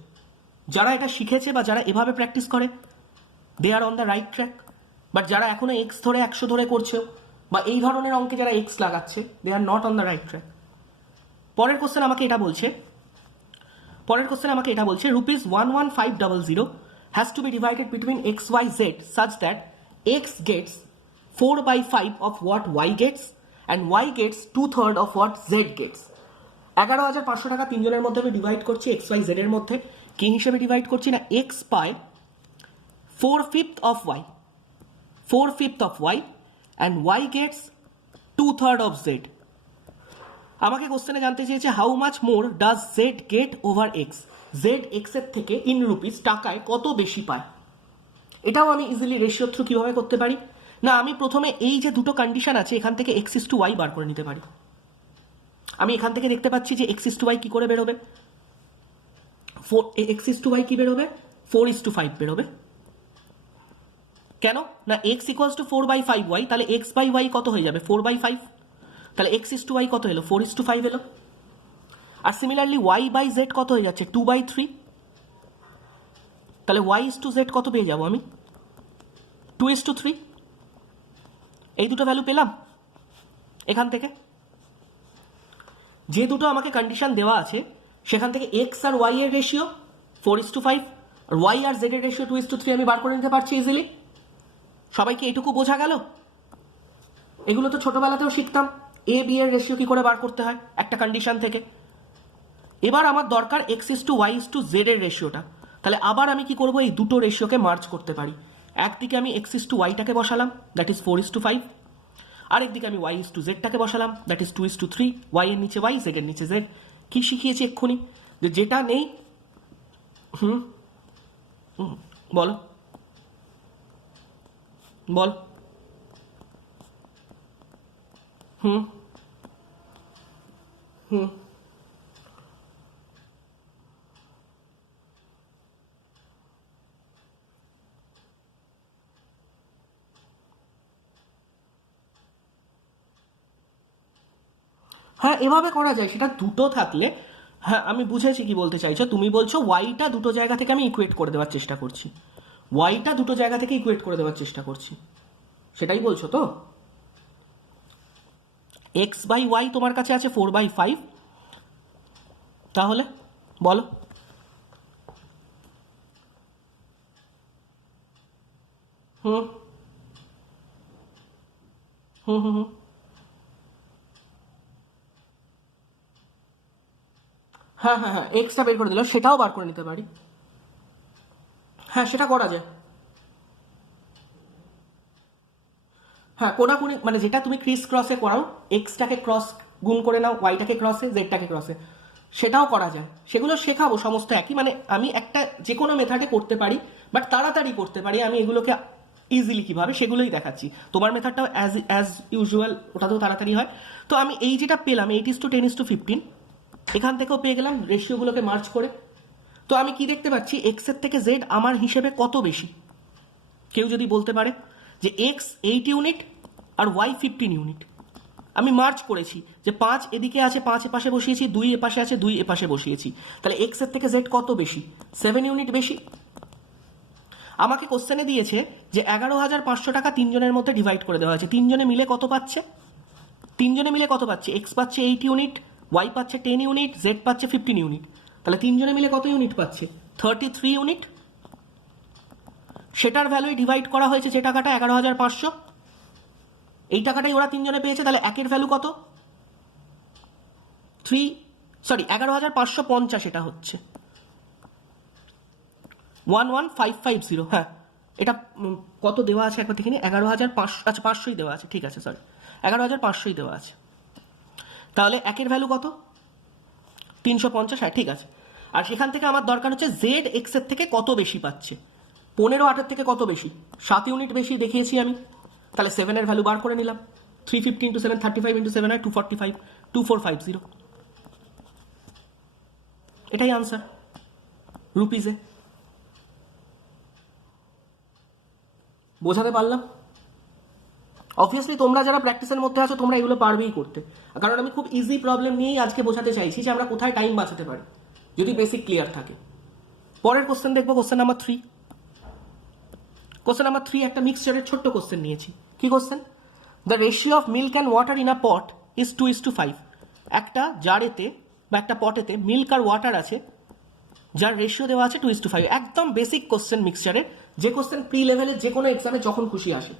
যারা এটা শিখেছে বা যারা এভাবে প্র্যাকটিস করে, they are on the right track. But যারা এখনো এক্স ধরে 100 ধরে করছেও বা এই ধরনের অঙ্কে যারা এক্স লাগাচ্ছে, they are not on the right track. পরের কোশ্চেন আমাকে এটা বলছে ₹11500 has to be divided between x, y, z such that x gets 4/5 of what y gets and y gets 2/3 of what z gets। 11,500 টাকা তিনজনের মধ্যে আমি ডিভাইড করছি এক্স ওয়াই জেড এর মধ্যে। কি হিসেবে ডিভাইড করছি না, এক্স পায় 4/5 of y and y gets 2/3 of z। আমাকে কোশ্চেনে জানতে চেয়েছে how much more does Z gate over x. Z x এর থেকে ইন রুপিস টাকায় কত বেশি পায়। এটাও আমি ইজিলি রেশিও থ্রু কিভাবে করতে পারি না, আমি প্রথমে এই যে দুটো কন্ডিশন আছে এখান থেকে x is to y bar করে নিতে পারি। আমি এখান থেকে দেখতে পাচ্ছি যে এক্স ইস টু ওয়াই কি করে বেরোবে, এক্স ইস টু ওয়াই কি বেরোবে, 4:5 বেরোবে। কেন না, এক্স ইকুয়ালস টু 4/5y, তাহলে এক্স বাই ওয়াই কত হয়ে যাবে 4/5। তাহলে এক্স ইস টু ওয়াই কত এলো, 4:5 এলো। আর সিমিলারলি ওয়াই বাই জেড কত হয়ে যাচ্ছে 2/3। তাহলে ওয়াই ইস টু জেড কত পেয়ে যাবো আমি, 2:3। এই দুটো ভ্যালু পেলাম এখান থেকে। যে দুটো আমাকে কন্ডিশন দেওয়া আছে সেখান থেকে এক্স আর ওয়াই এর রেশিও 4:5 আর ওয়াই আর জেড এর রেশিও 2:3 আমি বার করে নিতে পারছি ইজিলি। সবাইকে এটুকু বোঝা গেল? এগুলো তো ছোটবেলাতেও শিখতাম, এ বি এর রেশিও কি করে বার করতে হয় একটা কন্ডিশন থেকে। এবার আমার দরকার x is to Y is to Z এর রেশিওটা। তাহলে আবার আমি কি করব, এই দুটো রেশিওকে মার্জ করতে পারি। একদিকে আমি এক্স ইস টু ওয়াইটাকে বসালাম, দ্যাট ইজ 4:5। আরেকদিকে আমি ওয়াই ইস টু জেডটাকে বসালাম, দ্যাট ইজ 2:3। ওয়াই এর নিচে ওয়াই, জেড এর নিচে জেড। কি শিখিয়েছি এক্ষুনি, যে যেটা নেই বলো বল হ্যাঁ এভাবে করা যায়, সেটা দুটো থাকলে। হ্যাঁ আমি বুঝেছি কি বলতে চাইছো। তুমি বলছো ওয়াইটা দুটো জায়গা থেকে আমি ইকুয়েট করে দেওয়ার চেষ্টা করছি, সেটাই বলছো তো। এক্স বাই ওয়াই তোমার কাছে আছে 4/5, তাহলে বলো হুম হুম হুম হুম হ্যাঁ হ্যাঁ হ্যাঁ, এক্সটা বের করে দিল, সেটাও বার করে নিতে পারি। হ্যাঁ সেটা করা যায়। হ্যাঁ কোনাকুনি মানে যেটা তুমি ক্রিস ক্রসে করাও, এক্সটাকে ক্রস গুণ করে নাও, ওয়াইটাকে ক্রসে, জেডটাকে ক্রসে, সেটাও করা যায়। সেগুলো শেখাবো সমস্ত একই। মানে আমি একটা যে কোনো মেথডে করতে পারি, বাট তাড়াতাড়ি করতে পারি আমি এগুলোকে ইজিলি কিভাবে, সেগুলোই দেখাচ্ছি। তোমার মেথডটাও অ্যাজ ইউজুয়াল, ওটাতেও তাড়াতাড়ি হয়। তো আমি এই যেটা পেলাম 8:10:15, এখান থেকেও পেয়ে গেলাম রেশিওগুলোকে মার্চ করে। তো আমি কি দেখতে পাচ্ছি, এক্স এর থেকে জেড আমার হিসেবে কত বেশি। কেউ যদি বলতে পারে যে এক্স 8 ইউনিট আর ওয়াই 15 ইউনিট, আমি মার্চ করেছি যে 5 এদিকে আছে, 5 এপাশে বসিয়েছি, 2 এপাশে আছে, 2 এপাশে বসিয়েছি, তাহলে এক্স এর থেকে জেড কত বেশি, 7 ইউনিট বেশি। আমাকে কোশ্চেনে দিয়েছে যে 11,500 টাকা তিনজনের মধ্যে ডিভাইড করে দেওয়া আছে, তিনজনে মিলে কত পাচ্ছে? তিনজনে মিলে কত পাচ্ছে? এক্স পাচ্ছে 8 ইউনিট, ওয়াই পাচ্ছে 10 ইউনিট, জেড পাচ্ছে 15 ইউনিট। তাহলে তিনজনে মিলে কত ইউনিট পাচ্ছে? 33 ইউনিট। সেটার ভ্যালুই ডিভাইড করা হয়েছে যে টাকাটা 11,500, এই টাকাটাই ওরা তিনজনে পেয়েছে। তাহলে একের ভ্যালু কত? 11,550 এটা হচ্ছে 11550। হ্যাঁ, এটা কত দেওয়া আছে একবার দেখিনি। 11,500, আচ্ছা 500ই দেওয়া আছে, ঠিক আছে, সরি 11,500ই দেওয়া আছে। তাহলে একের ভ্যালু কত? 350। হ্যাঁ ঠিক আছে। আর সেখান থেকে আমার দরকার হচ্ছে জেড এক্স এর থেকে কত বেশি পাচ্ছে। 15 থেকে কত বেশি? 7 ইউনিট বেশি দেখিয়েছি আমি। তাহলে 7 এর ভ্যালু বার করে নিলাম। 350 ইন্টু 7, 35 ইন্টু 7 হয় 245, 2450। এটাই আনসার রুপিজে। বোঝাতে পারলাম? অবভিয়াসলি তোমরা যারা প্র্যাকটিসের মধ্যে আছো তোমরা এগুলো পারবেই করতে, কারণ আমি খুব ইজি প্রবলেম নিয়েই আজকে বোঝাতে চাইছি যে আমরা কোথায় টাইম বাঁচাতে পারি যদি বেসিক ক্লিয়ার থাকে। পরের কোশ্চেন দেখবো, কোশ্চেন নাম্বার 3। কোশ্চেন নাম্বার 3 একটা মিক্সচারের ছোট্ট কোশ্চেন নিয়েছি। কি question? The ratio of milk and water in a pot is 2:5। একটা জারেতে বা একটা পটেতে মিল্ক আর ওয়াটার আছে, যার রেশিও দেওয়া আছে 2:5। একদম বেসিক কোশ্চেন মিক্সচারের, যে কোশ্চেন প্রি লেভেলের যে কোনো এক্সামে যখন খুশি আসে।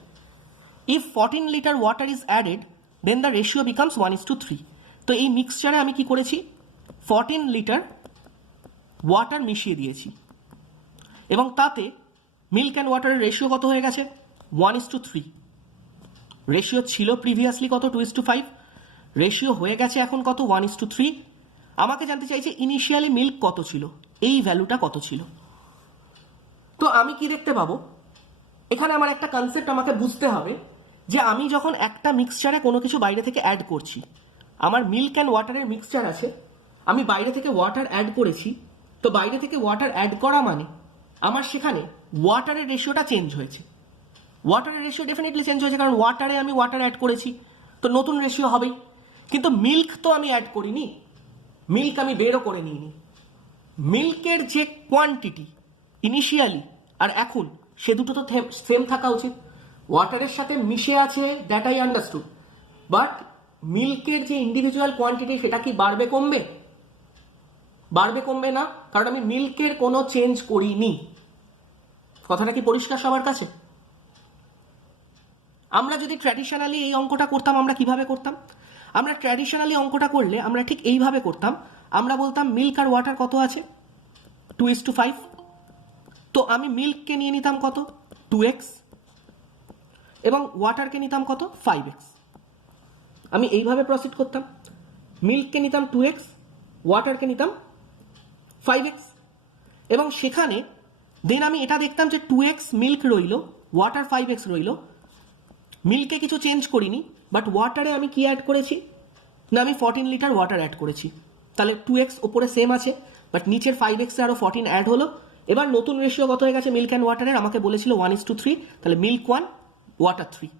If 14 litre water is added then the ratio becomes 1:3। তো এই মিক্সচারে আমি কি করেছি? 14 লিটার ওয়াটার মিশিয়ে দিয়েছি এবং তাতে মিল্ক অ্যান্ড ওয়াটারের রেশিও কত হয়ে গেছে? 1:3। রেশিও ছিল প্রিভিয়াসলি কত? 2:5। রেশিও হয়ে গেছে এখন কত? 1:3। আমাকে জানতে চাইছে ইনিশিয়ালি মিল্ক কত ছিল, এই ভ্যালুটা কত ছিল। তো আমি কি দেখতে পাবো? এখানে আমার একটা কনসেপ্ট আমাকে বুঝতে হবে যে আমি যখন একটা মিক্সচারে কোনো কিছু বাইরে থেকে অ্যাড করছি, আমার মিল্ক অ্যান্ড ওয়াটারের মিক্সচার আছে, আমি বাইরে থেকে ওয়াটার অ্যাড করেছি, তো বাইরে থেকে ওয়াটার অ্যাড করা মানে আমার সেখানে ওয়াটারের রেশিওটা চেঞ্জ হয়েছে। ওয়াটারের রেশিও ডেফিনেটলি চেঞ্জ হয়েছে, কারণ ওয়াটারে আমি ওয়াটার অ্যাড করেছি, তো নতুন রেশিও হবেই। কিন্তু মিল্ক তো আমি অ্যাড করিনি, মিল্ক আমি বেরও করে নিইনি। মিল্কের যে কোয়ান্টিটি ইনিশিয়ালি আর এখন, সে দুটো তো সেম থাকা উচিত। ওয়াটারের সাথে মিশে আছে, দ্যাট আই আন্ডারস্টুড, বাট মিল্কের যে ইন্ডিভিজুয়াল কোয়ান্টিটি সেটা কি বাড়বে কমবে? বাড়বে কমবে না, কারণ আমি মিল্কের কোনো চেঞ্জ করিনি। কথাটা কি পরিষ্কার সবার কাছে? আমরা যদি ট্র্যাডিশনালি এই অঙ্কটা করতাম, আমরা কিভাবে করতাম? আমরা ট্র্যাডিশনালি অঙ্কটা করলে আমরা ঠিক এইভাবে করতাম। আমরা বলতাম মিল্ক আর ওয়াটার কত আছে? 2:5। তো আমি মিল্ককে নিয়ে নিতাম কত? 2x, এবং ওয়াটারকে নিতাম কত? 5x। আমি এইভাবে প্রসিড করতাম। মিল্ককে নিতাম 2x, ওয়াটারকে নিতাম 5x, এবং সেখানে দেন আমি এটা দেখতাম যে 2x মিল্ক রইল, ওয়াটার 5x রইল। মিল্কে কিছু চেঞ্জ করিনি, বাট ওয়াটারে আমি কি অ্যাড করেছি? না, আমি 14 লিটার ওয়াটার অ্যাড করেছি। তাহলে 2x ওপরে সেম আছে, বাট নিচের 5x এ আরো 14 অ্যাড হলো। এবার নতুন রেশিও কত হয়ে গেছে মিল্ক অ্যান্ড ওয়াটারের? আমাকে বলেছিল 1:3, তাহলে মিল্ক 1, ওয়াটার 3।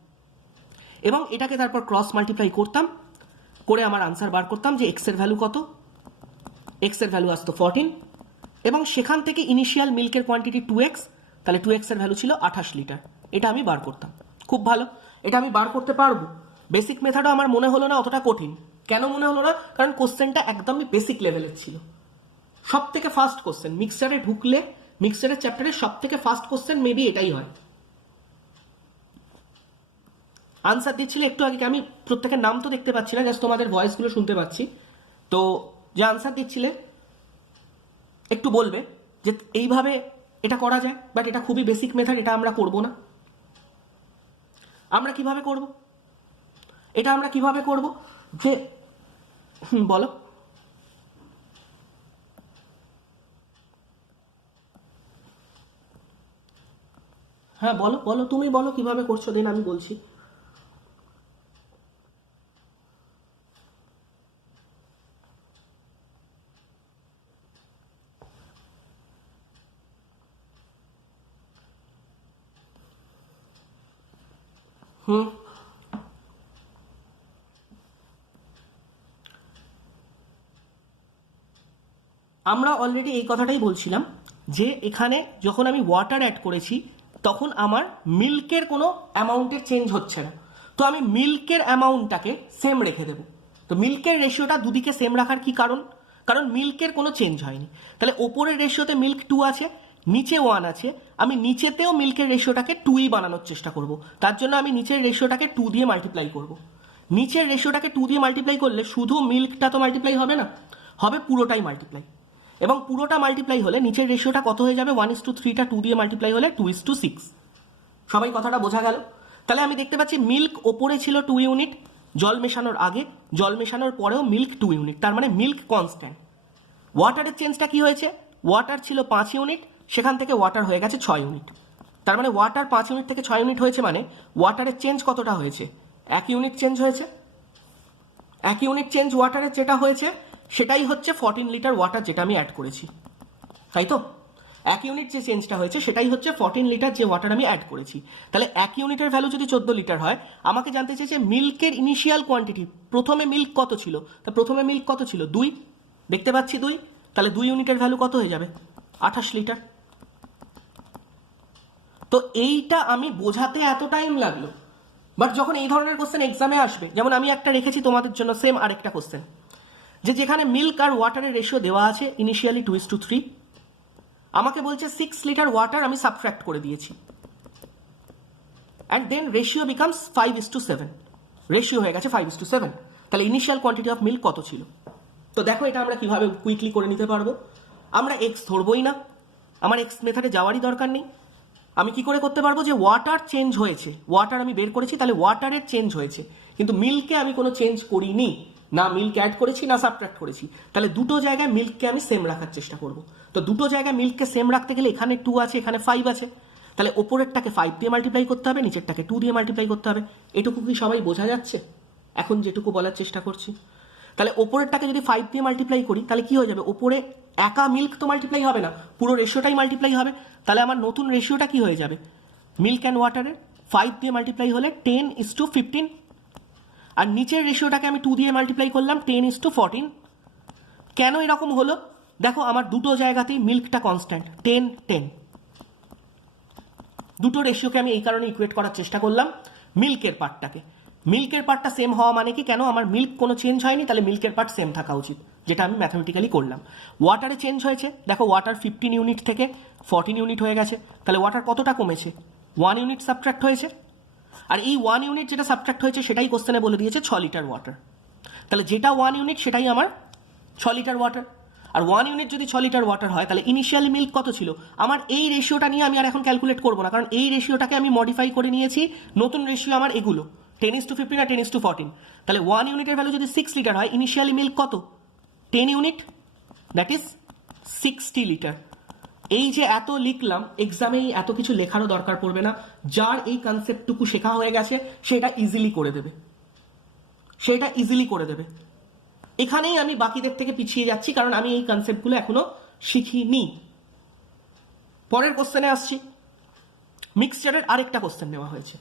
এবং এটাকে তারপর ক্রস মাল্টিপ্লাই করতাম, করে আমার আনসার বার করতাম যে এক্স এর ভ্যালু কত। এক্স এর ভ্যালু আসতো 14, এবং সেখান থেকে ইনিশিয়াল মিল্কের কোয়ান্টিটি 2x, তাহলে 2x এর ভ্যালু ছিল 28 লিটার। এটা আমি বার করতাম। খুব ভালো, এটা আমি বার করতে পারবো। বেসিক মেথডও আমার মনে হলো না অতটা কঠিন। কেন মনে হলো না? কারণ কোশ্চেনটা একদমই বেসিক লেভেলের ছিল। সব থেকে ফার্স্ট কোশ্চেন মিক্সচারে ঢুকলে, মিক্সচারের চ্যাপ্টারে সব থেকে ফার্স্ট কোশ্চেন মেবি এটাই হয়। আনসার দিচ্ছিল একটু আগে, আমি প্রত্যেকের নাম তো দেখতে পাচ্ছি না, জাস্ট তোমাদের ভয়েসগুলো শুনতে পাচ্ছি। তো যে আনসার দিচ্ছিলে একটু বলবে যে এইভাবে এটা করা যায়, বাট এটা খুবই বেসিক মেথড, এটা আমরা করব না। আমরা কিভাবে করব এটা? আমরা কিভাবে করব যে বলো। হ্যাঁ বলো বলো, তুমি বলো কিভাবে করছো, দেন আমি বলছি। হুম, আমরা অলরেডি এই কথাটাই বলছিলাম যে এখানে যখন আমি ওয়াটার অ্যাড করেছি তখন আমার মিল্কের কোনো অ্যামাউন্টের চেঞ্জ হচ্ছে না, তো আমি মিল্কের অ্যামাউন্টটাকে সেম রেখে দেবো। তো মিল্কের রেশিওটা দুদিকে সেম রাখার কি কারণ? কারণ মিল্কের কোনো চেঞ্জ হয়নি। তাহলে ওপরের রেশিওতে মিল্ক 2 আছে, নিচে 1 আছে, আমি নিচেতেও মিল্কের রেশিওটাকে 2ই বানানোর চেষ্টা করব। তার জন্য আমি নিচের রেশিওটাকে 2 দিয়ে মাল্টিপ্লাই করব। নিচের রেশিওটাকে 2 দিয়ে মাল্টিপ্লাই করলে শুধু মিল্কটা তো মাল্টিপ্লাই হবে না, হবে পুরোটাই মাল্টিপ্লাই। এবং পুরোটা মাল্টিপ্লাই হলে নিচের রেশিওটা কত হয়ে যাবে? 1:3টা 2 দিয়ে মাল্টিপ্লাই হলে 2:6। সবাই কথাটা বোঝা গেল? তাহলে আমি দেখতে পাচ্ছি মিল্ক ওপরে ছিল 2 ইউনিট জল মেশানোর আগে, জল মেশানোর পরেও মিল্ক 2 ইউনিট, তার মানে মিল্ক কনস্ট্যান্ট। ওয়াটারের চেঞ্জটা কি হয়েছে? ওয়াটার ছিল 5 ইউনিট, সেখান থেকে ওয়াটার হয়ে গেছে 6 ইউনিট। তার মানে ওয়াটার 5 ইউনিট থেকে 6 ইউনিট হয়েছে, মানে ওয়াটারের চেঞ্জ কতটা হয়েছে? 1 ইউনিট চেঞ্জ হয়েছে। 1 ইউনিট চেঞ্জ ওয়াটারের যেটা হয়েছে সেটাই হচ্ছে 14 লিটার ওয়াটার যেটা আমি অ্যাড করেছি, তাই তো? 1 ইউনিট যে চেঞ্জটা হয়েছে সেটাই হচ্ছে 14 লিটার যে ওয়াটার আমি অ্যাড করেছি। তাহলে 1 ইউনিটের ভ্যালু যদি 14 লিটার হয়, আমাকে জানতে চাইছে মিল্কের ইনিশিয়াল কোয়ান্টিটি। প্রথমে মিল্ক কত ছিল? তা প্রথমে মিল্ক কত ছিল? 2, দেখতে পাচ্ছি 2। তাহলে 2 ইউনিটের ভ্যালু কত হয়ে যাবে? 28 লিটার। তো এইটা আমি বোঝাতে এত টাইম লাগলো, বাট যখন এই ধরনের কোশ্চেন এক্সামে আসবে, যেমন আমি একটা রেখেছি তোমাদের জন্য সেম আরেকটা কোশ্চেন, যেখানে মিল্ক আর ওয়াটারের রেশিও দেওয়া আছে ইনিশিয়ালি 2:3, আমাকে বলছে 6 লিটার ওয়াটার আমি সাবট্রাক্ট করে দিয়েছি, and then ratio becomes 5:7, ratio হয়ে গেছে 5:7। তাহলে ইনিশিয়াল কোয়ান্টিটি অফ মিল্ক কত ছিল? তো দেখো এটা আমরা কিভাবে কুইকলি করে নিতে পারবো। আমরা এক্স ধরবই না, আমার এক্স মেথডে যাওয়ারই দরকার নেই। আমি কি করে করতে পারবো যে ওয়াটার চেঞ্জ হয়েছে, ওয়াটার আমি বের করেছি, তাহলে ওয়াটারের চেঞ্জ হয়েছে, কিন্তু মিল্কে আমি কোনো চেঞ্জ করিনি, না মিল্ক অ্যাড করেছি না সাবট্রাক্ট করেছি। তাহলে দুটো জায়গায় মিল্ককে আমি সেম রাখার চেষ্টা করব। তো দুটো জায়গায় মিল্ককে সেম রাখতে গেলে এখানে 2 আছে, এখানে 5 আছে, তাহলে ওপরেরটাকে 5 দিয়ে মাল্টিপ্লাই করতে হবে, নিচেরটাকে 2 দিয়ে মাল্টিপ্লাই করতে হবে। এটুকু কি সবাই বোঝা যাচ্ছে এখন যেটুকু বলার চেষ্টা করছি? তাহলে ওপরেরটাকে যদি 5 দিয়ে মাল্টিপ্লাই করি তাহলে কি হয়ে যাবে? ওপরে একা মিল্ক তো মাল্টিপ্লাই হবে না, পুরো রেশিওটাই মাল্টিপ্লাই হবে। তাহলে আমার নতুন রেশিওটা কি হয়ে যাবে? মিল্ক অ্যান্ড ওয়াটারের 5 দিয়ে মাল্টিপ্লাই হলে 10:15, আর নিচের রেশিওটাকে আমি 2 দিয়ে মাল্টিপ্লাই করলাম 10:14। কেন এরকম হলো? দেখো আমার দুটো জায়গাতেই মিল্কটা কনস্ট্যান্ট 10-10। দুটো রেশিওকে আমি এই কারণে ইকুয়েট করার চেষ্টা করলাম মিল্কের পার্টটাকে। মিল্কের পার্টটা সেম হওয়া মানে কি? কেন আমার মিল্ক কোনো চেঞ্জ হয়নি, তাহলে মিল্কের পার্ট সেম থাকা উচিত, যেটা আমি ম্যাথমেটিক্যালি করলাম। ওয়াটারে চেঞ্জ হয়েছে, দেখো ওয়াটার 15 ইউনিট থেকে 14 ইউনিট হয়ে গেছে, তাহলে ওয়াটার কতটা কমেছে? 1 ইউনিট সাবট্রাক্ট হয়েছে। আর এই 1 ইউনিট যেটা সাবট্রাক্ট হয়েছে সেটাই কোশ্চেনে বলে দিয়েছে 6 লিটার ওয়াটার। তাহলে যেটা 1 ইউনিট সেটাই আমার 6 লিটার ওয়াটার। আর 1 ইউনিট যদি 6 লিটার ওয়াটার হয় তাহলে ইনিশিয়ালি মিল্ক কত ছিল? আমার এই রেশিওটা নিয়ে আমি আর এখন ক্যালকুলেট করবো না, কারণ এই রেশিওটাকে আমি মডিফাই করে নিয়েছি। নতুন রেশিও আমার এগুলো 10:15 আর 10:14। তাহলে 1 ইউনিটের ভ্যালু যদি 6 লিটার হয়, ইনিশিয়ালি মিল্ক কত? 10 ইউনিট, দ্যাট ইজ 60 লিটার। এই যে এত লিখলাম, এক্সামে এত কিছু লেখারও দরকার পড়বে না। যার এই কনসেপ্টটুকু শেখা হয়ে গেছে সেটা ইজিলি করে দেবে, সেটা ইজিলি করে দেবে। এখানেই আমি বাকিদের থেকে পিছিয়ে যাচ্ছি, কারণ আমি এই কনসেপ্টগুলো এখনো শিখিনি। পরের কোশ্চেনে আসছি। মিক্সচারের আরেকটা কোশ্চেন নেওয়া হয়েছে।